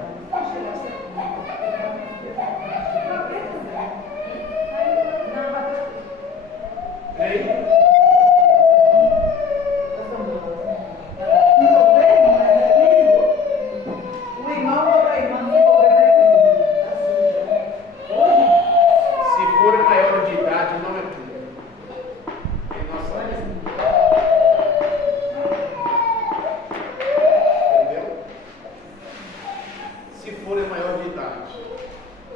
Hein? O irmão ou a irmã se envolver Se forem maiores de idade, não é crime. Em nossa lei. Entendeu? Se forem maior de idade.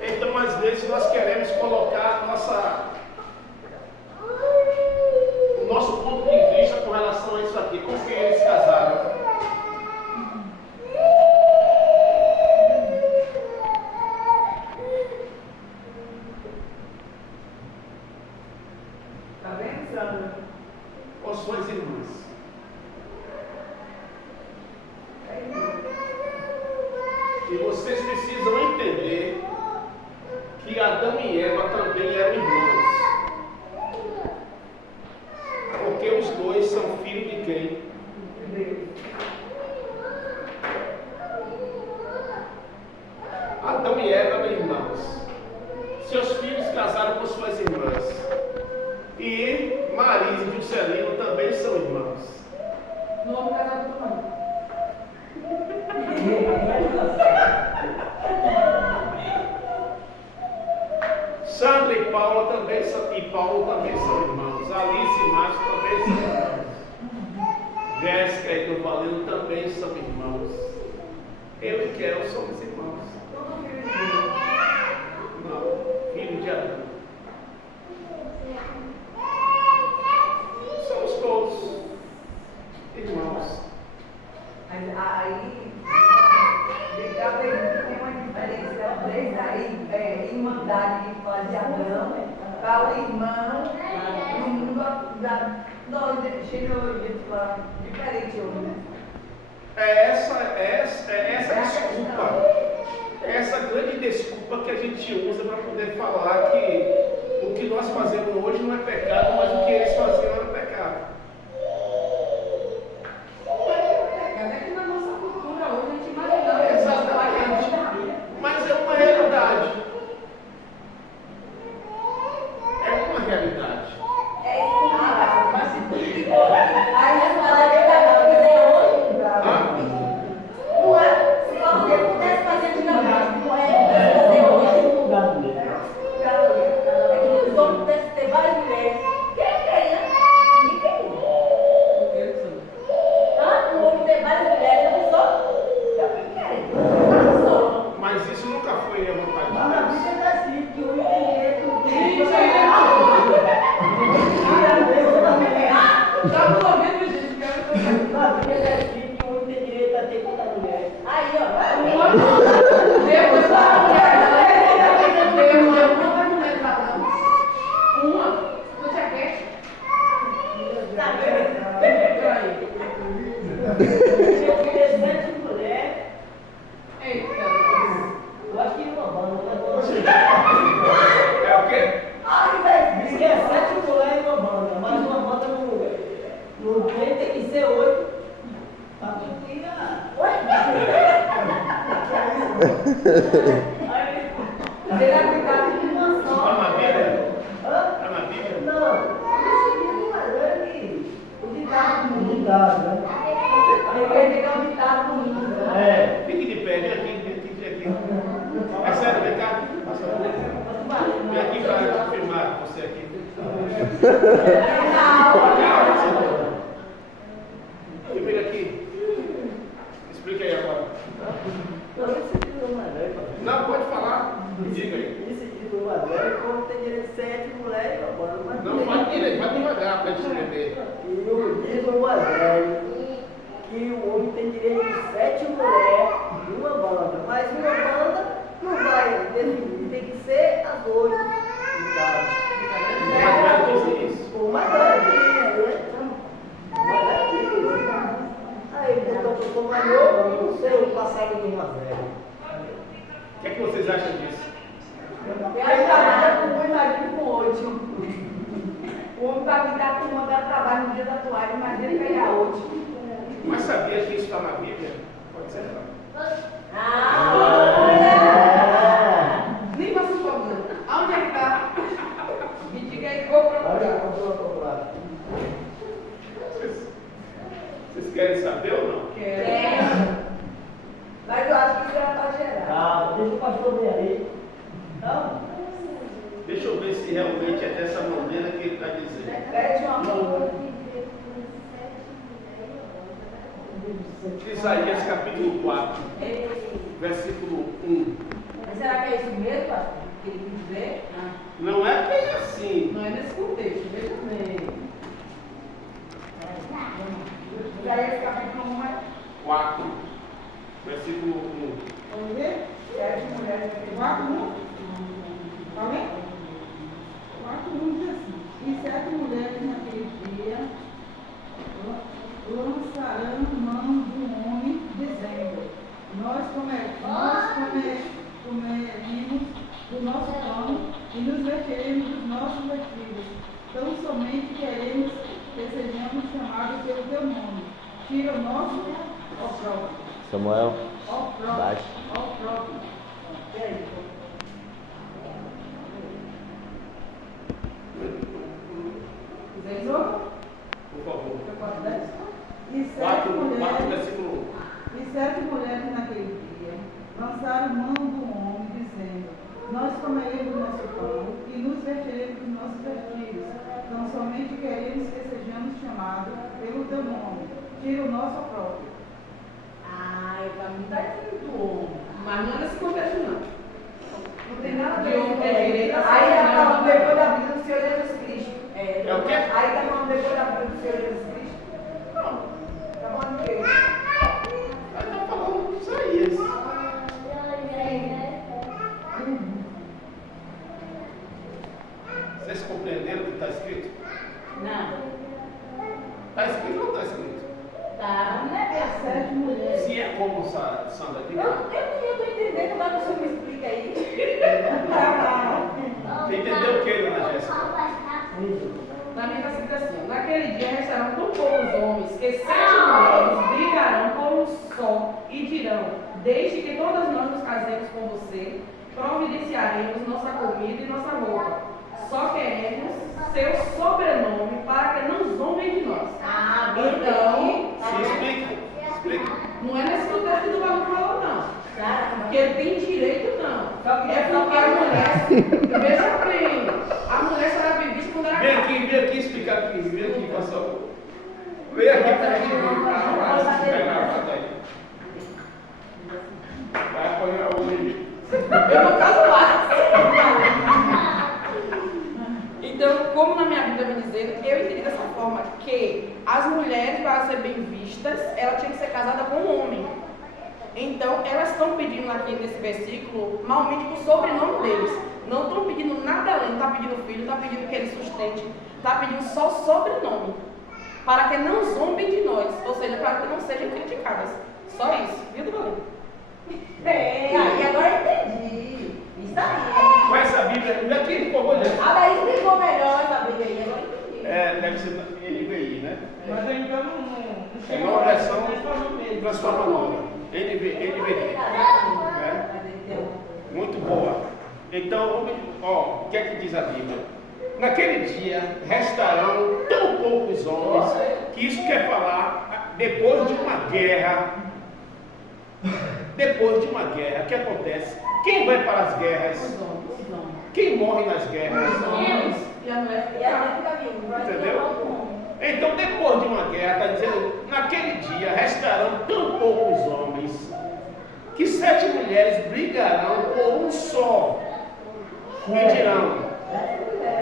Então, às vezes, nós queremos colocar o nosso ponto de vista com relação a isso aqui. Com quem eles casaram? Tá vendo, Sandra? Com suas irmãs. E vocês precisam entender que Adão e Eva também eram irmãos. Porque os dois são filhos de quem? Adão e Eva eram irmãos. Seus filhos casaram com suas irmãs. E Marisa e Juscelino também são irmãos. No homem casado com não. Sandra e Paulo também são irmãos. Alice e Márcio também são irmãos. Jéssica e Durvalino também são irmãos. Eu e Kel somos irmãos. Não, filho de Adão. Somos todos irmãos. Aí, tem uma diferença desde aí, irmandade que faz de Adão, para o irmão, no mundo não, chega diferente hoje, né? Essa grande desculpa que a gente usa para poder falar que o que nós fazemos hoje não é pecado, mas o que eles faziam era pecado. Até que na nossa cultura hoje a gente imagina. Exatamente. Mas é uma realidade. É uma realidade. Aí as palavras da vida hoje, não é, se qualquer pudesse fazer de não é fazer hoje. É que os homens pudessem ter várias mulheres. Quem queria? Ninguém queria. O homem ter várias mulheres, a pessoa também quer. Mas isso nunca foi a vontade Mas na de Deus. Bíblia está escrito que o homem tem direito de Já estou vendo, gente, que eu Na Bíblia está escrito que o homem tem direito a ter quantas mulheres. Aí, ó. Deus da mulher, Deus uma mulher para Adão. Uma? Não tinha quê? Peraí. Eu fiz 7 mulheres, Eita, eu acho que uma banda, É o quê? diz que é 7 mulheres e uma banda, mas uma banda no trem tem que ser 8. Pra cumprir a. Será que tá com uma Está só? na Bíblia? Hã? Está na aqui. Primeiro aqui. Explica aí agora. Não, pode falar. Diga aí. Esse tipo uma velha, como tem direito 7 mulheres, mas Não, vai devagar para gente entender. E o diz o velho que o homem tem direito de 7 mulheres e uma banda, mas uma banda não vai definir, tem que ser as 8 em casa. Mas vai dizer isso. O mais velho diz, né? O mais velho diz. Aí ele botou que eu sou mais novo, não sei o passado do mais velho. O que é que vocês acham disso? Eu acho que trabalha com um marido com 8. O homem vai me dar por mandar trabalho no dia da toalha, mas ele ganha 8. Mas sabia que isso está na Bíblia? Pode ser não. Nem faça um favor. Aonde é que está? Me diga aí, vou procurar. Vocês querem saber ou não? Quero. Mas eu acho que isso era para gerar. Ah, deixa o pastor ver aí. Não? Deixa eu ver se realmente é dessa maneira que ele está dizendo. Pede uma boa. Isaías capítulo 4, versículo 1. Mas será que é isso mesmo, pastor? Que ele quis dizer? Não é bem assim. Não é nesse contexto, veja bem. Isaías capítulo 1, 4, versículo 1. Vamos ver? 7 mulheres. 4:1. Amém? 4:1 diz assim: E 7 mulheres naquele dia lançarão mão do homem, dizendo: Nós comeremos do nosso pão e nos vestiremos dos nossos vestidos. Tão somente queremos que sejamos chamados pelo teu nome. Tira o nosso opróbrio. Samuel, Opróbrio. baixo. Opróbrio. E aí? Por favor. E 7 4, mulheres, versículo 1. e 7 mulheres naquele dia lançaram mão do homem, dizendo: Nós comeremos do nosso pão e nos vestiremos dos nossos vestidos. Então somente queremos que sejamos chamados pelo teu nome. Tira o nosso próprio. Para mim está dizendo do homem. Mas não é nesse contexto, não. Não tem nada a ver De homem com ter direito a ser Aí está chamado. falando depois da vida do Senhor Jesus Cristo. É o quê? Aí está falando depois da vida do Senhor Jesus Cristo. Não. Está falando o quê? Aí está falando de Isaías. Vocês compreenderam o que está escrito? Não. Está escrito ou não está escrito? Tá, não é bem As 7 mulheres. Se é como Sandra diga. Eu não estou entendendo, mas o senhor me explica aí. Você entendeu o que, dona Jéssica? Na minha está escrito assim: Naquele dia restarão tão poucos homens que 7 mulheres brigarão por um só e dirão: Desde que todas nós nos casemos com você, providenciaremos nossa comida e nossa roupa. Só queremos seu sobrenome para que não zombem de nós. Então, Explica. não é nesse contexto que o Valor falou, não. Porque ele tem direito, não. É porque a mulher, veja bem, a mulher só era vista quando era Vem aqui explicar aqui. Vem aqui, pastor. Vem aqui para a gente ver. Vai apanhar o homem. Eu não caso lá. Então, como na minha Bíblia vem dizendo, eu entendi dessa forma, que as mulheres, para serem bem vistas, elas tinham que ser casadas com um homem. Então, elas estão pedindo aqui nesse versículo, malmente, o sobrenome deles. Não estão pedindo nada além, não está pedindo filho, não está pedindo que eles sustentem, está pedindo só o sobrenome. Para que não zombem de nós, ou seja, para que não sejam criticadas. Só isso, viu, Dona? Aí agora eu entendi. Isso aí. Com essa Bíblia, daqui, por favor, gente. Daí explicou melhor essa Bíblia aí, agora eu entendi. Deve ser NVI, né? Mas ainda não É uma versão transformadora. NVT. Muito boa. Então, o que é que diz a Bíblia? Naquele dia restarão tão poucos homens que isso quer falar depois de uma guerra. Depois de uma guerra, o que acontece? Quem vai para as guerras? Quem morre nas guerras? E a mulher E ela fica vindo, vai Entendeu? levar o homem. Então, depois de uma guerra, está dizendo, naquele dia restarão tão poucos homens que 7 mulheres brigarão por um só. E dirão,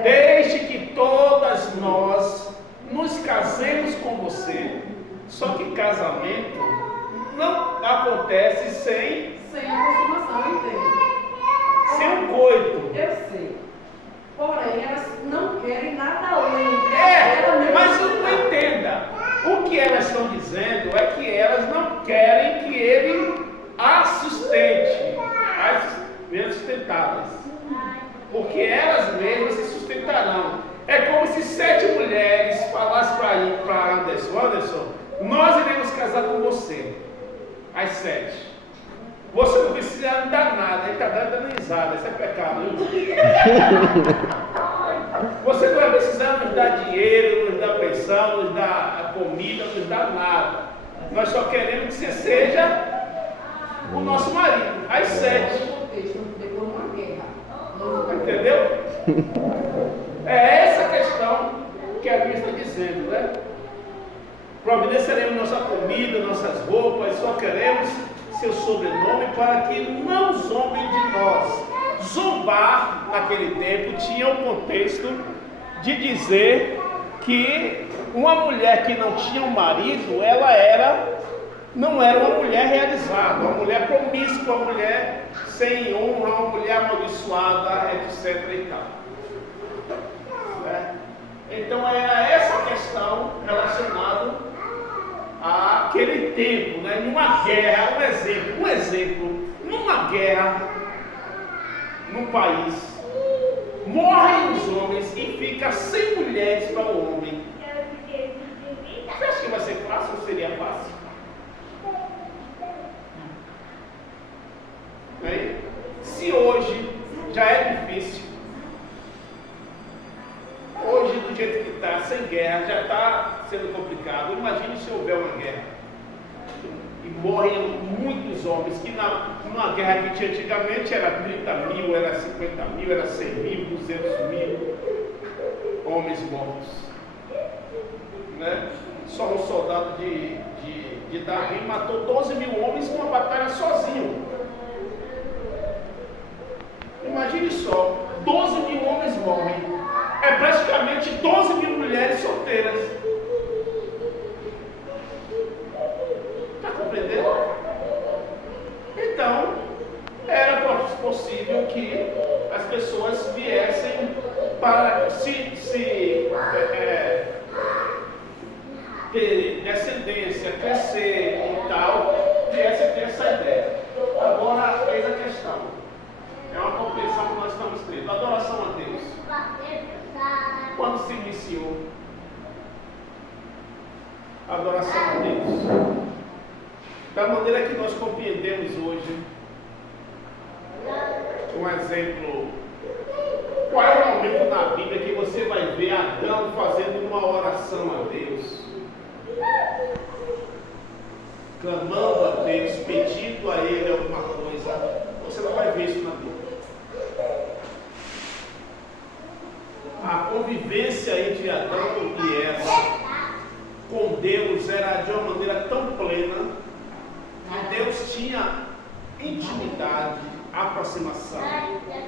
deixe que todas nós nos casemos com você. Só que casamento não acontece sem aproximação, eu entendo. um coito. Eu sei. Porém, elas não querem nada além. Mas não entenda. O que elas estão dizendo é que elas não querem que ele as sustente, as mesmas sustentáveis. Porque elas mesmas se sustentarão. É como se 7 mulheres falassem para Anderson, nós iremos casar com você. As 7. Você não precisa me dar nada, ele está dando risada, isso é pecado. Você não vai precisar nos dar dinheiro, nos dar pensão, nos dar comida, nos dar nada. Nós só queremos que você seja o nosso marido. As 7. Depois de uma guerra. Entendeu? É essa questão que a Bíblia está dizendo, né? Providenciaremos nossa comida, nossas roupas, só queremos seu sobrenome para que não zombem de nós. Zombar, naquele tempo, tinha o contexto de dizer que uma mulher que não tinha um marido, ela não era uma mulher realizada, uma mulher promíscua, uma mulher sem honra, uma mulher amaldiçoada, etc. e tal. Né? Então era essa questão relacionada àquele tempo, né? Numa guerra, um exemplo, numa guerra, num país, morrem os homens e fica 100 mulheres para o homem. Você acha que vai ser fácil ou seria fácil? Né? Se hoje já é difícil, hoje do jeito que está, sem guerra, já está sendo complicado. Imagine se houver uma guerra e morrem muitos homens, que numa guerra que tinha antigamente era 30 mil, era 50 mil, era 100 mil, 200 mil homens mortos, né? Só um soldado de Davi matou 12 mil homens numa batalha sozinho. Imagine só, 12 mil homens morrem, é praticamente 12 mil mulheres solteiras. Está compreendendo? Então, era possível que as pessoas viessem para ter descendência, crescer e tal, viessem ter essa ideia. Agora, eis a questão. É uma compreensão que nós estamos tendo. Adoração a Deus. Quando se iniciou? Adoração a Deus. Da maneira que nós compreendemos hoje. Um exemplo. Qual é o momento na Bíblia que você vai ver Adão fazendo uma oração a Deus? Clamando a Deus, pedindo a Ele alguma coisa. Você não vai ver isso na Bíblia. A convivência entre Adão e Eva com Deus era de uma maneira tão plena que Deus tinha intimidade, aproximação,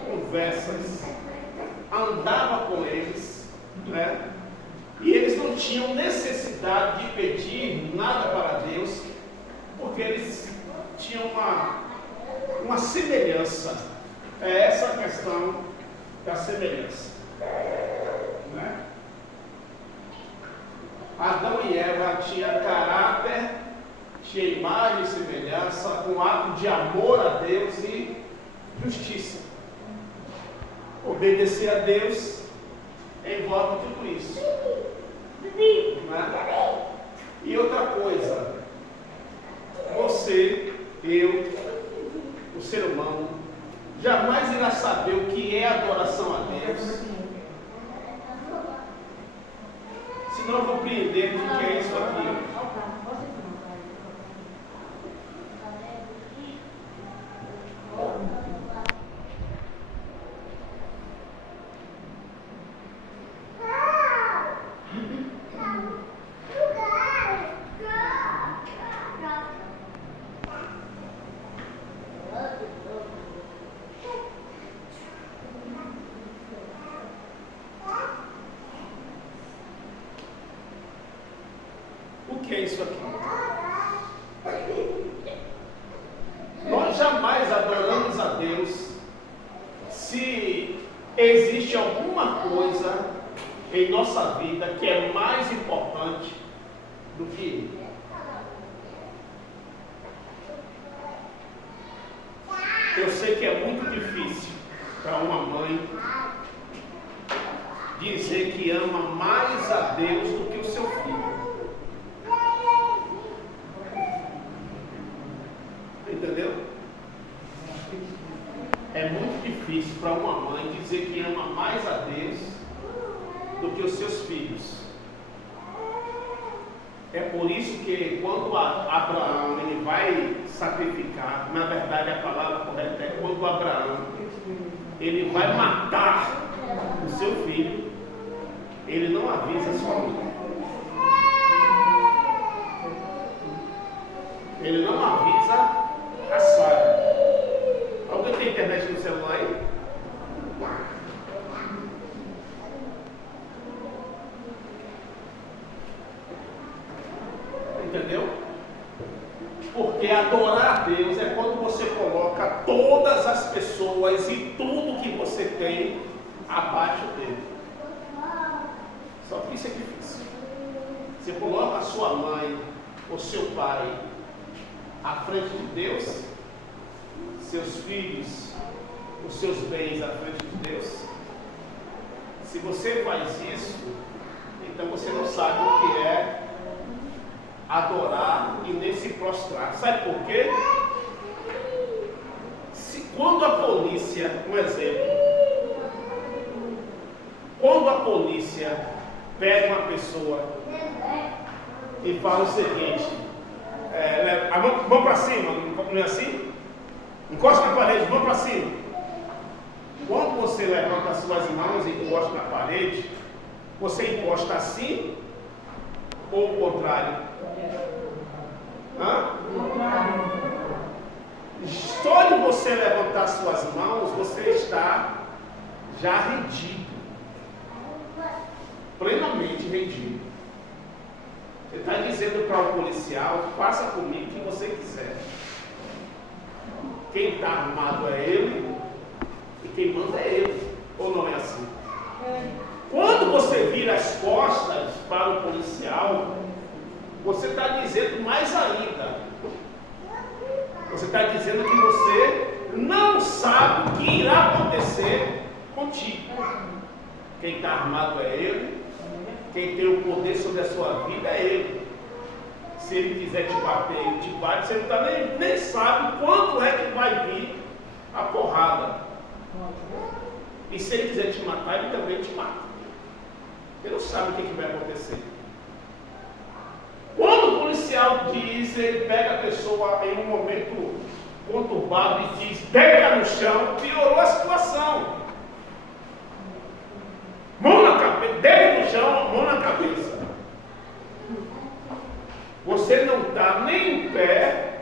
conversas, andava com eles, né? E eles não tinham necessidade de pedir nada para Deus, porque eles tinham uma semelhança. É essa a questão da semelhança, né? Adão e Eva tinham caráter, tinha imagem e semelhança, com ato de amor a Deus e justiça. Obedecer a Deus envolve tudo isso, né? E outra coisa, você, eu, o ser humano, jamais irá saber o que é adoração a Deus se não compreendermos o que é isso aqui. que é isso aqui? Nós jamais adoramos a Deus se existe alguma coisa em nossa vida que é mais importante do que Ele. Eu sei que é muito difícil para uma mãe dizer que ama mais a Deus do que o seu filho. Entendeu? É muito difícil para uma mãe dizer que ama mais a Deus do que os seus filhos. É por isso que quando Abraão ele vai sacrificar, na verdade a palavra correta é quando Abraão ele vai matar o seu filho, ele não avisa a sua mãe. Ele não avisa a Sara. Alguém tem internet no celular aí? Entendeu? Porque adorar a Deus é quando você coloca todas as pessoas e tudo que você tem abaixo dele. Só que isso é difícil. Você coloca a sua mãe ou seu pai à frente de Deus, seus filhos, os seus bens à frente de Deus. Se você faz isso, então você não sabe o que é adorar e nem se prostrar. Sabe por quê? Quando a polícia, um exemplo, quando a polícia pega uma pessoa e fala o seguinte, mão para cima, não é assim? Encosta na parede, mão para cima. Quando você levanta as suas mãos e encosta na parede, você encosta assim ou o contrário? Só de você levantar suas mãos, você está já rendido, plenamente rendido. Você está dizendo para o policial: faça comigo o que você quiser. Quem está armado é ele e quem manda é ele. Ou não é assim? Quando você vira as costas para o policial, você está dizendo mais ainda. Você está dizendo que você não sabe o que irá acontecer contigo. Quem está armado é ele. Quem tem o poder sobre a sua vida é ele. Se ele quiser te bater, ele te bate. Você não tá nem sabe quanto é que vai vir a porrada. E se ele quiser te matar, ele também te mata. Você não sabe o que vai acontecer. Quando o policial diz, ele pega a pessoa em um momento conturbado e diz: deita no chão, piorou a situação. Mão na cabeça, deita no chão, mão na cabeça. Você não está nem em pé,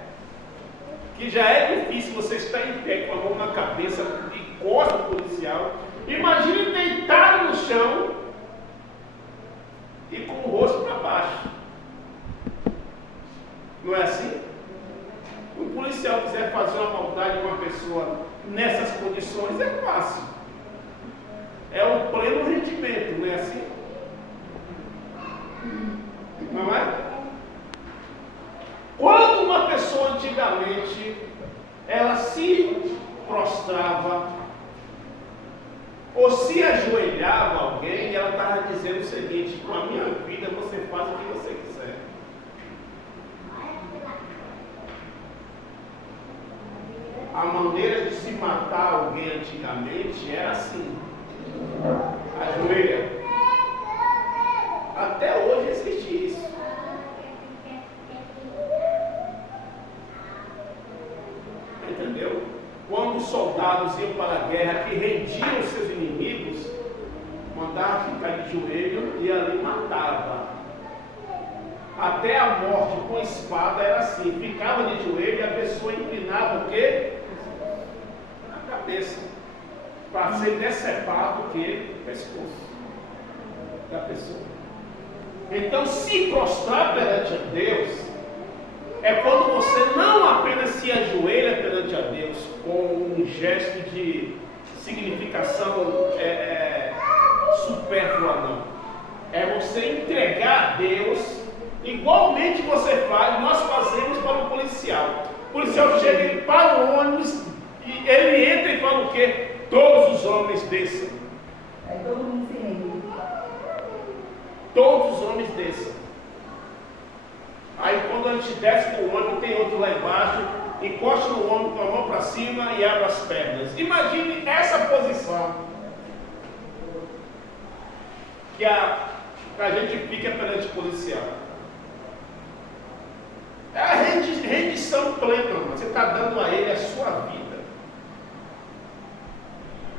que já é difícil você estar em pé com a mão na cabeça e costa o policial. Imagine deitado no chão e com o rosto para baixo. Não é assim? Se o policial quiser fazer uma maldade com uma pessoa nessas condições, é fácil. É o pleno rendimento, não é assim? Não é? Quando uma pessoa antigamente ela se prostrava ou se ajoelhava alguém, ela estava dizendo o seguinte: com a minha vida você faz o que você quiser. A maneira de se matar alguém antigamente era assim: ajoelha. Até hoje existe isso. Entendeu? Quando os soldados iam para a guerra, que rendiam os seus inimigos, mandava ficar de joelho e ali matava. Até a morte com espada era assim: ficava de joelho e a pessoa inclinava o quê? A cabeça, para ser decepado o quê? O pescoço da pessoa. Então, se prostrar perante a Deus é quando você não apenas se ajoelha perante a Deus com um gesto de significação supérflua, não. É você entregar a Deus, igualmente você faz, nós fazemos para o policial. O policial chega, ele para o ônibus, e ele entra e fala o quê? Todos os homens desçam. Aí todo mundo se rende. Todos os homens desçam. Aí quando a gente desce do ônibus, tem outro lá embaixo, encosta no ônibus com a mão para cima e abre as pernas. Imagine essa posição que a gente fica perante o policial. É a rendição plena, você está dando a ele a sua vida.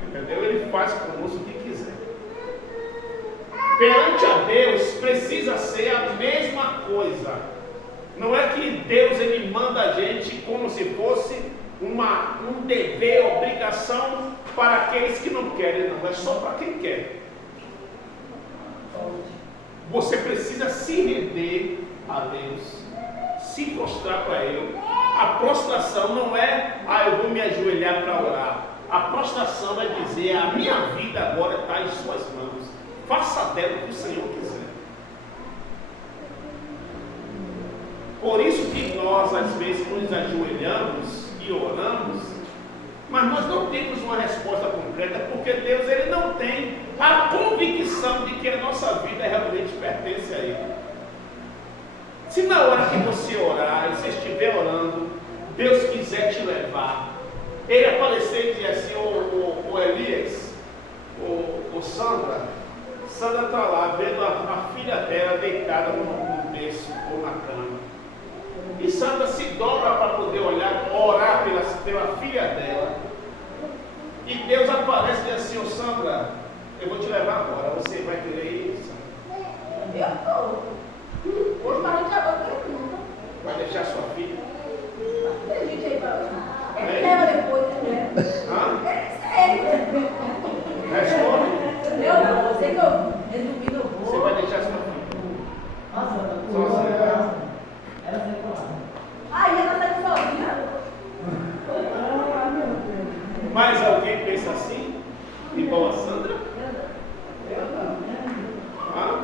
Entendeu? Ele faz conosco o que quiser. Perante a Deus precisa ser a mesma coisa. Não é que Deus ele manda a gente como se fosse um dever, obrigação para aqueles que não querem, não. É só para quem quer. Você precisa se render a Deus, se prostrar para Ele. A prostração não é, eu vou me ajoelhar para orar. A prostração é dizer, a minha vida agora está em suas mãos. Faça dela o que o Senhor quiser. Por isso que nós, às vezes, nos ajoelhamos e oramos, mas nós não temos uma resposta concreta, porque Deus ele não tem a convicção de que a nossa vida realmente pertence a Ele. Se na hora que você orar, e você estiver orando, Deus quiser te levar, Ele aparecer e dizer assim, ô Elias, ô Sandra está lá vendo a filha dela deitada no berço ou na cama. E Sandra se dobra para poder orar pela filha dela. E Deus aparece e diz assim, ô Sandra, eu vou te levar agora, você vai querer ir, Sandra? Eu tô. Hoje mais já vou nunca. Vai deixar sua filha? Tem gente aí para hoje. Ele leva depois, né? Hã? É. Responde. Eu não, você que eu resumindo eu vou. Você vai deixar sua filha? Nossa, Sozinha. ela foi pra lá. Aí ela tá sozinha. Mais alguém pensa assim? Igual a Sandra? Hã?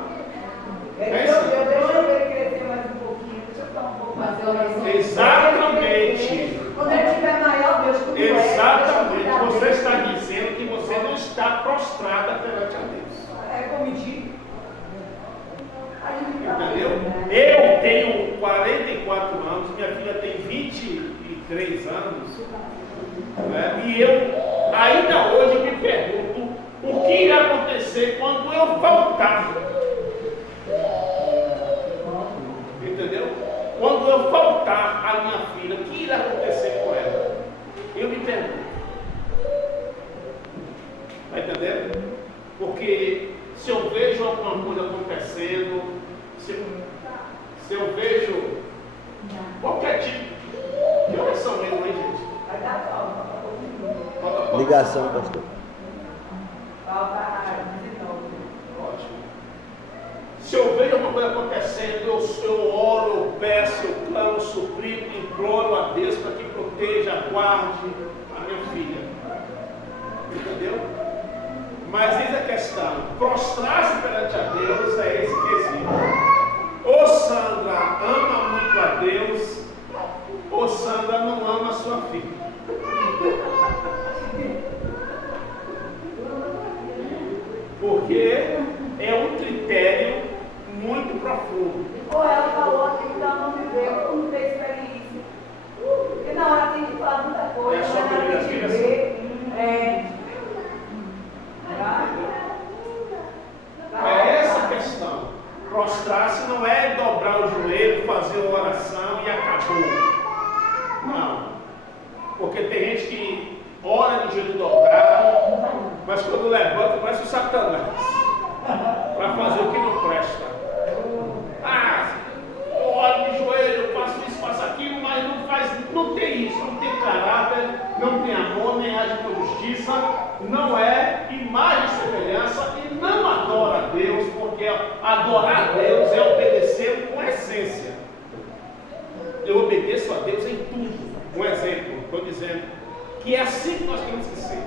Eu deixo ele crescer mais um pouquinho. Deixa eu dar um pouco mais de oração. Exatamente. Quando ele estiver maior, Deus tudo é. Exatamente. Você está dizendo que você não está prostrada perante a Deus. É como digo. Entendeu? Eu tenho 44 anos, minha filha tem 23 anos, né? E eu ainda hoje me pergunto o que irá acontecer quando eu faltar. Entendeu? Quando eu faltar a minha filha, o que irá acontecer com ela? Eu me pergunto. Está entendendo? Porque se eu vejo alguma coisa acontecendo, se eu vejo qualquer tipo de oração mesmo, hein, gente? Vai dar falta. Ligação, pastor. Ótimo. Se eu vejo alguma coisa acontecendo, eu oro, eu peço, eu clamo, suplico, imploro a Deus para que proteja, guarde a minha filha. Entendeu? Mas eis a questão, prostrar-se perante a Deus é esse quesito. Ou Sandra ama muito a Deus, ou Sandra não ama a sua filha. Porque é um critério muito profundo. Ou ela falou aqui que ela não viveu, não fez experiência. Porque na hora tem que falar muita coisa, É só na hora primeira tem que filha, ver. É essa a questão. Prostrar-se não é dobrar o joelho, fazer uma oração e acabou. Não. Porque tem gente que ora de joelho dobrado, mas quando levanta parece o Satanás para fazer o que não presta. Eu oro de joelho, eu faço isso, faço aquilo, mas não tem isso, não tem caráter, não tem amor, nem age com justiça, não é imagem e semelhança e não adora a Deus, porque adorar a Deus é essência. Eu obedeço a Deus em tudo. Um exemplo, estou dizendo que é assim que nós temos que ser.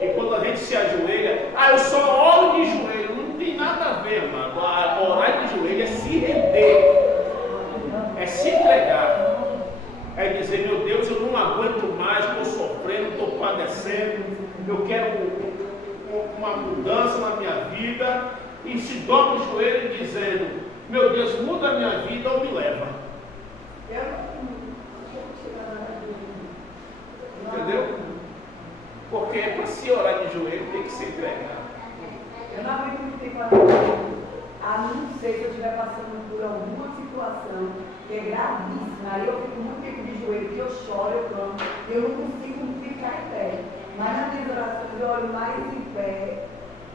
E quando a gente se ajoelha, eu só oro de joelho, não tem nada a ver, amado. Orar de joelho é se render, é se entregar, é dizer: meu Deus, eu não aguento mais, estou sofrendo, estou padecendo, eu quero uma mudança na minha vida, e se dobra o joelho dizendo: meu Deus, muda a minha vida ou me leva. Entendeu? Porque para se orar de joelho tem que se entregar. Eu não aguento muito tempo a não ser se eu estiver passando por alguma situação que é gravíssima. Aí eu fico muito tempo de joelho, que eu choro, eu clamo, eu não consigo ficar em pé. Mas nas minhas orações eu olho mais em pé,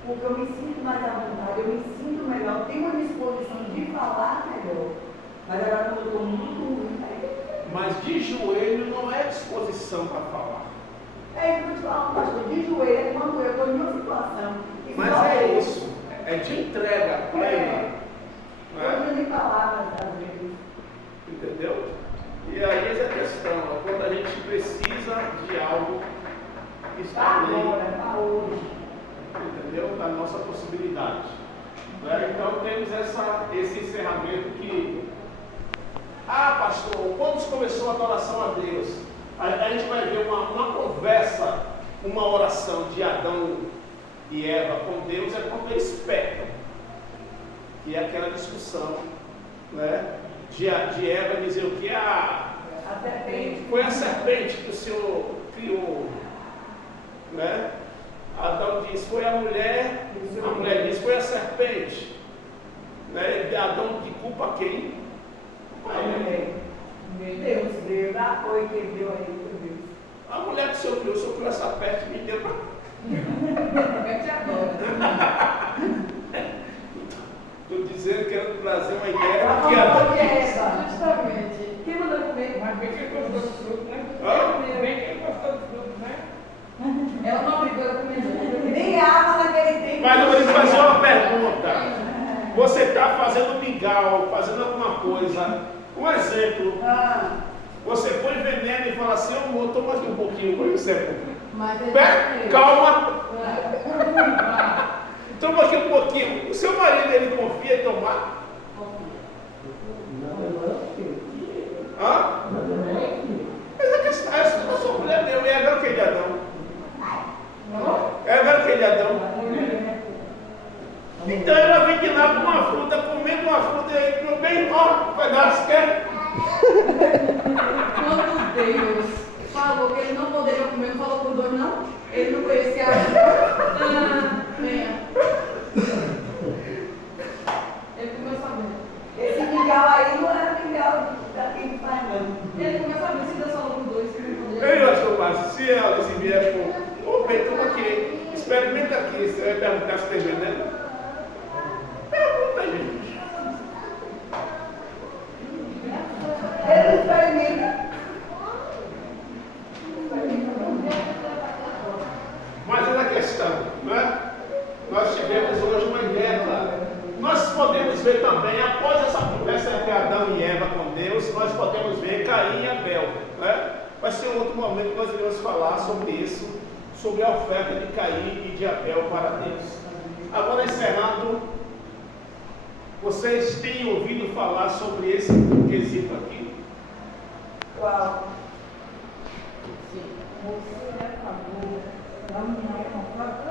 porque eu me sinto mais à vontade, eu me sinto melhor, tenho uma disposição de falar melhor. Mas agora quando eu estou muito ruim, mas de joelho não é disposição para falar. É isso que eu te falo, pastor, de joelho é quando eu estou em uma situação. Mas é isso, é de entrega plena. Eu não nem palavras às vezes. Entendeu? E aí essa é a questão, quando a gente precisa de algo que está Agora, para hoje. entendeu? Da nossa possibilidade. Então temos esse encerramento que, pastor, quando começou a adoração a Deus, a gente vai ver uma conversa, uma oração de Adão e Eva com Deus, é quando eles pecam, que é aquela discussão, né? De Eva dizer o que? A serpente. Foi a serpente que o Senhor criou, né? Adão diz: foi a mulher diz: foi a serpente, né? Adão de culpa quem? A mulher. Deus, foi quem deu aí, meu Deus. A mulher que o Senhor criou essa peste e me deu para. Eu te adoro. Estou dizendo que era trazer uma ideia Ela que falou de era. Eva. Justamente. Quem mandou comer? Mas bem que ele gostou do fruto, né? Hã? Bem que ele gostou do fruto, né? Ela não obrigou a comer. Nem arma naquele tempo. Mas eu vou lhe fazer uma pergunta. Você está fazendo mingau, fazendo alguma coisa. Um exemplo. Você põe veneno e fala assim: amor, toma aqui um pouquinho, por exemplo. Mas ele Calma. Toma aqui um pouquinho. O seu marido, ele confia em tomar? Mas a questão é: eu sou mulher meu, e agora o que é de Adão? Agora o que é de Adão? Então ela vem de lá com uma fruta, comendo uma fruta, e aí, meu bem, pedaço quer. Quando Deus falou que ele não poderia comer, não falou por dois, não? Ele não conhecia Ele comeu sabendo. Esse mingau aí não era mingau daquele que faz, não. Ele comeu sabendo, se Deus falou por dois, que não poderia. Ei, pastor Márcio, se ela vier com. Ô, Pedro, toma aqui. Experimenta aqui. Você vai perguntar se tem veneno? Pergunta, gente. Ele experimenta. Mas é a questão, né? Nós tivemos hoje uma ideia clara. Nós podemos ver também, após essa conversa entre Adão e Eva com Deus, nós podemos ver Caim e Abel, né? Vai ser um outro momento que nós iremos falar sobre isso, sobre a oferta de Caim e de Abel para Deus. Agora, encerrando, vocês têm ouvido falar sobre esse quesito aqui? Qual? Sim. Você é a favor da união conforme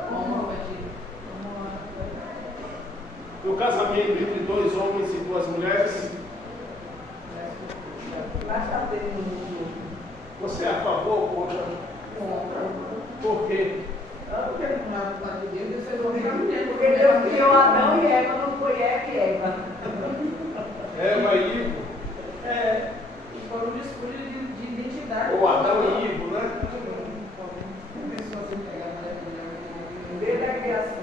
O casamento entre dois homens e duas mulheres? Basta ter no mundo. Você é a favor ou contra? Por quê? Porque não é a vontade de Deus, Deus fez o homem e a mulher. Porque Deus criou Adão e Eva, não foi Eva e Eva. Eva e Ivo? E foram um discurso de identidade. Ou Adão e Ivo, né? Pessoas sem pegar, né? Desde a criação.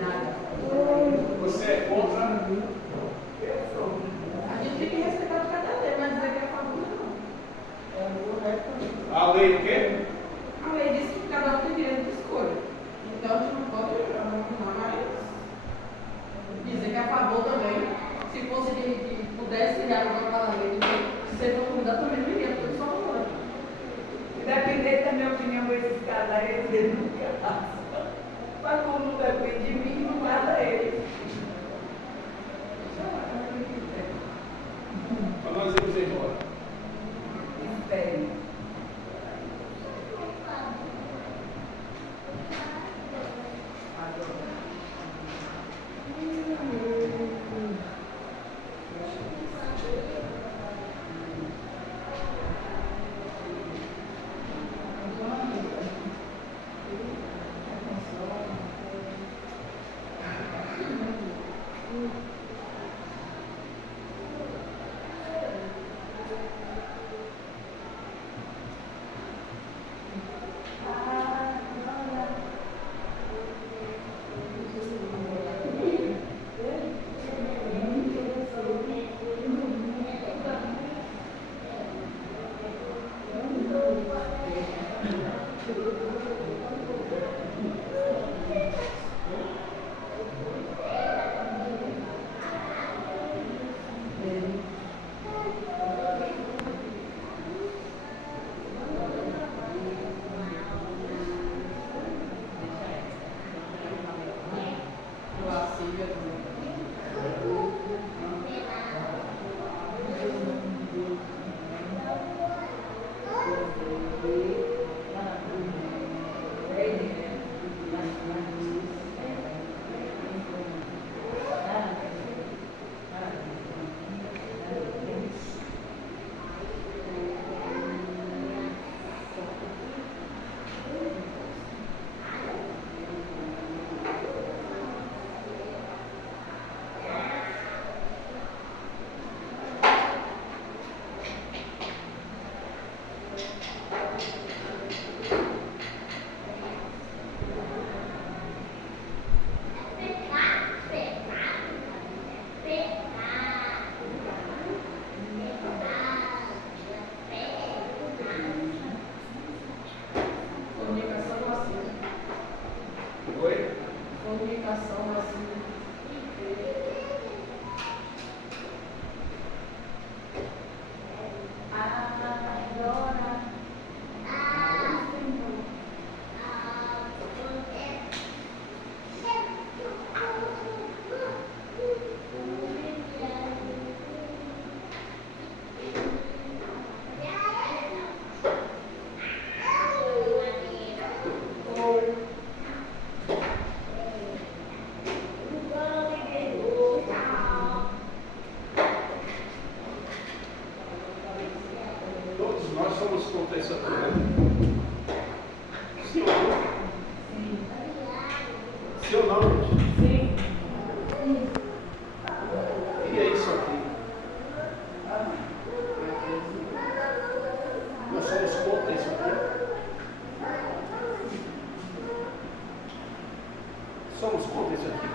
Nada. Você é contra? Eu sou. A gente tem que respeitar de cada lei, mas dizer que é a favor, não. A lei o quê? A lei diz que cada um tem direito de escolha. Então a gente não pode mais dizer que é a favor comunicação assim. Todos nós somos contra isso aqui, né? Sim ou não? Sim ou não, gente? Sim. E é isso aqui. Nós somos contra isso aqui. Somos contra isso aqui.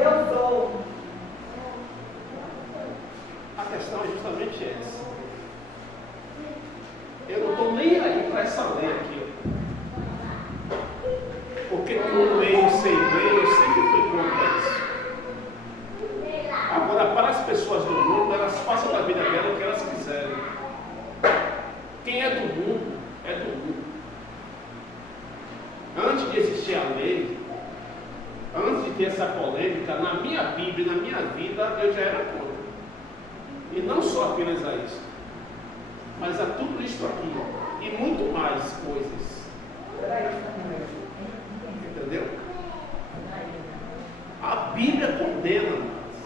Eu sou. A questão é justamente essa. Eu não estou nem aí para essa lei aqui. Ó. Porque como eu sei lei, eu sempre fui contra isso. Agora, para as pessoas do mundo, elas façam da vida dela o que elas quiserem. Quem é do mundo, é do mundo. Antes de existir a lei, antes de ter essa polêmica, na minha Bíblia, na minha vida, eu já era contra. E não só apenas a isso, mas a tudo isso aqui, e muito mais coisas. Entendeu? A Bíblia condena nós.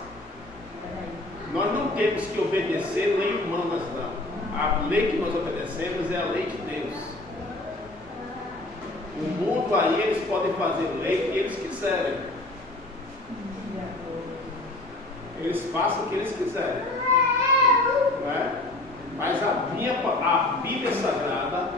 Nós não temos que obedecer lei humanas, não. A lei que nós obedecemos é a lei de Deus. O mundo aí, eles podem fazer lei que eles quiserem. Eles façam o que eles quiserem. Não é? Mas a Bíblia Sagrada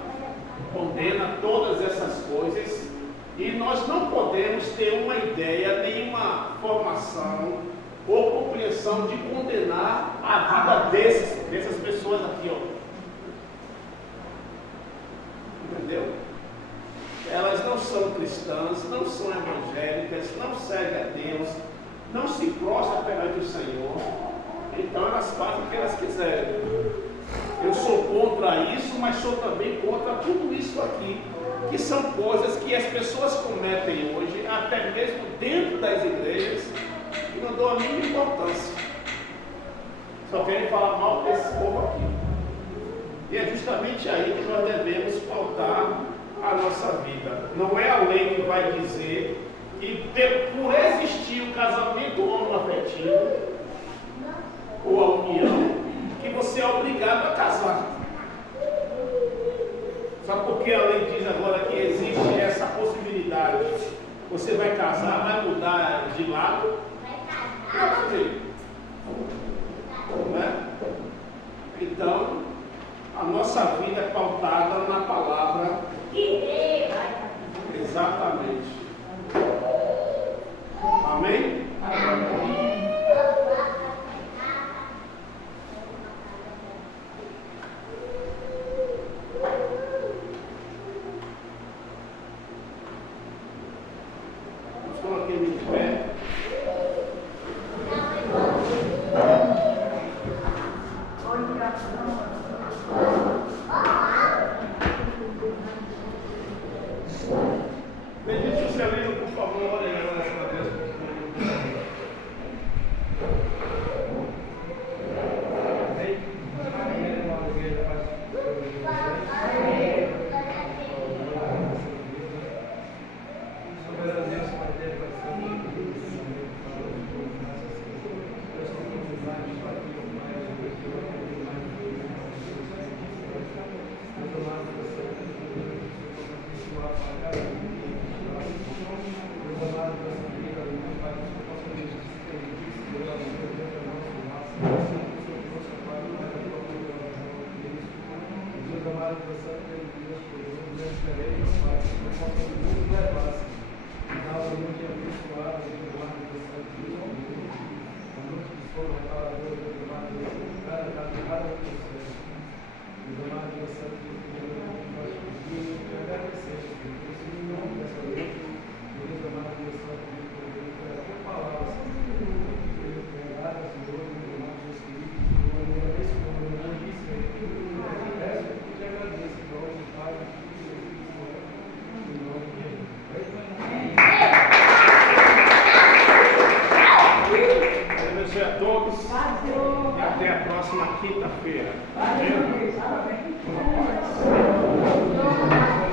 condena todas essas coisas e nós não podemos ter uma ideia, nenhuma formação ou compreensão de condenar a vida dessas pessoas aqui, ó. Entendeu? Elas não são cristãs, não são evangélicas, não seguem a Deus, não se prostram perante o Senhor, então elas fazem o que elas quiserem. Eu sou contra isso, mas sou também contra tudo isso aqui, que são coisas que as pessoas cometem hoje, até mesmo dentro das igrejas, e não dão a mínima importância. Só querem falar mal desse povo aqui. E é justamente aí que nós devemos pautar a nossa vida. Não é a lei que vai dizer que por existir o casamento homoafetivo ou a união, que você é obrigado a casar. Só porque a lei diz agora que existe essa possibilidade, você vai casar, vai mudar de lado? Nada a ver. Não é? Então, a nossa vida é pautada na palavra. Exatamente. Amém? Amém. Vamos colocar ele de pé. Bendito seja, por favor, olha agora essa Deus. próxima quinta-feira. Amém. Amém?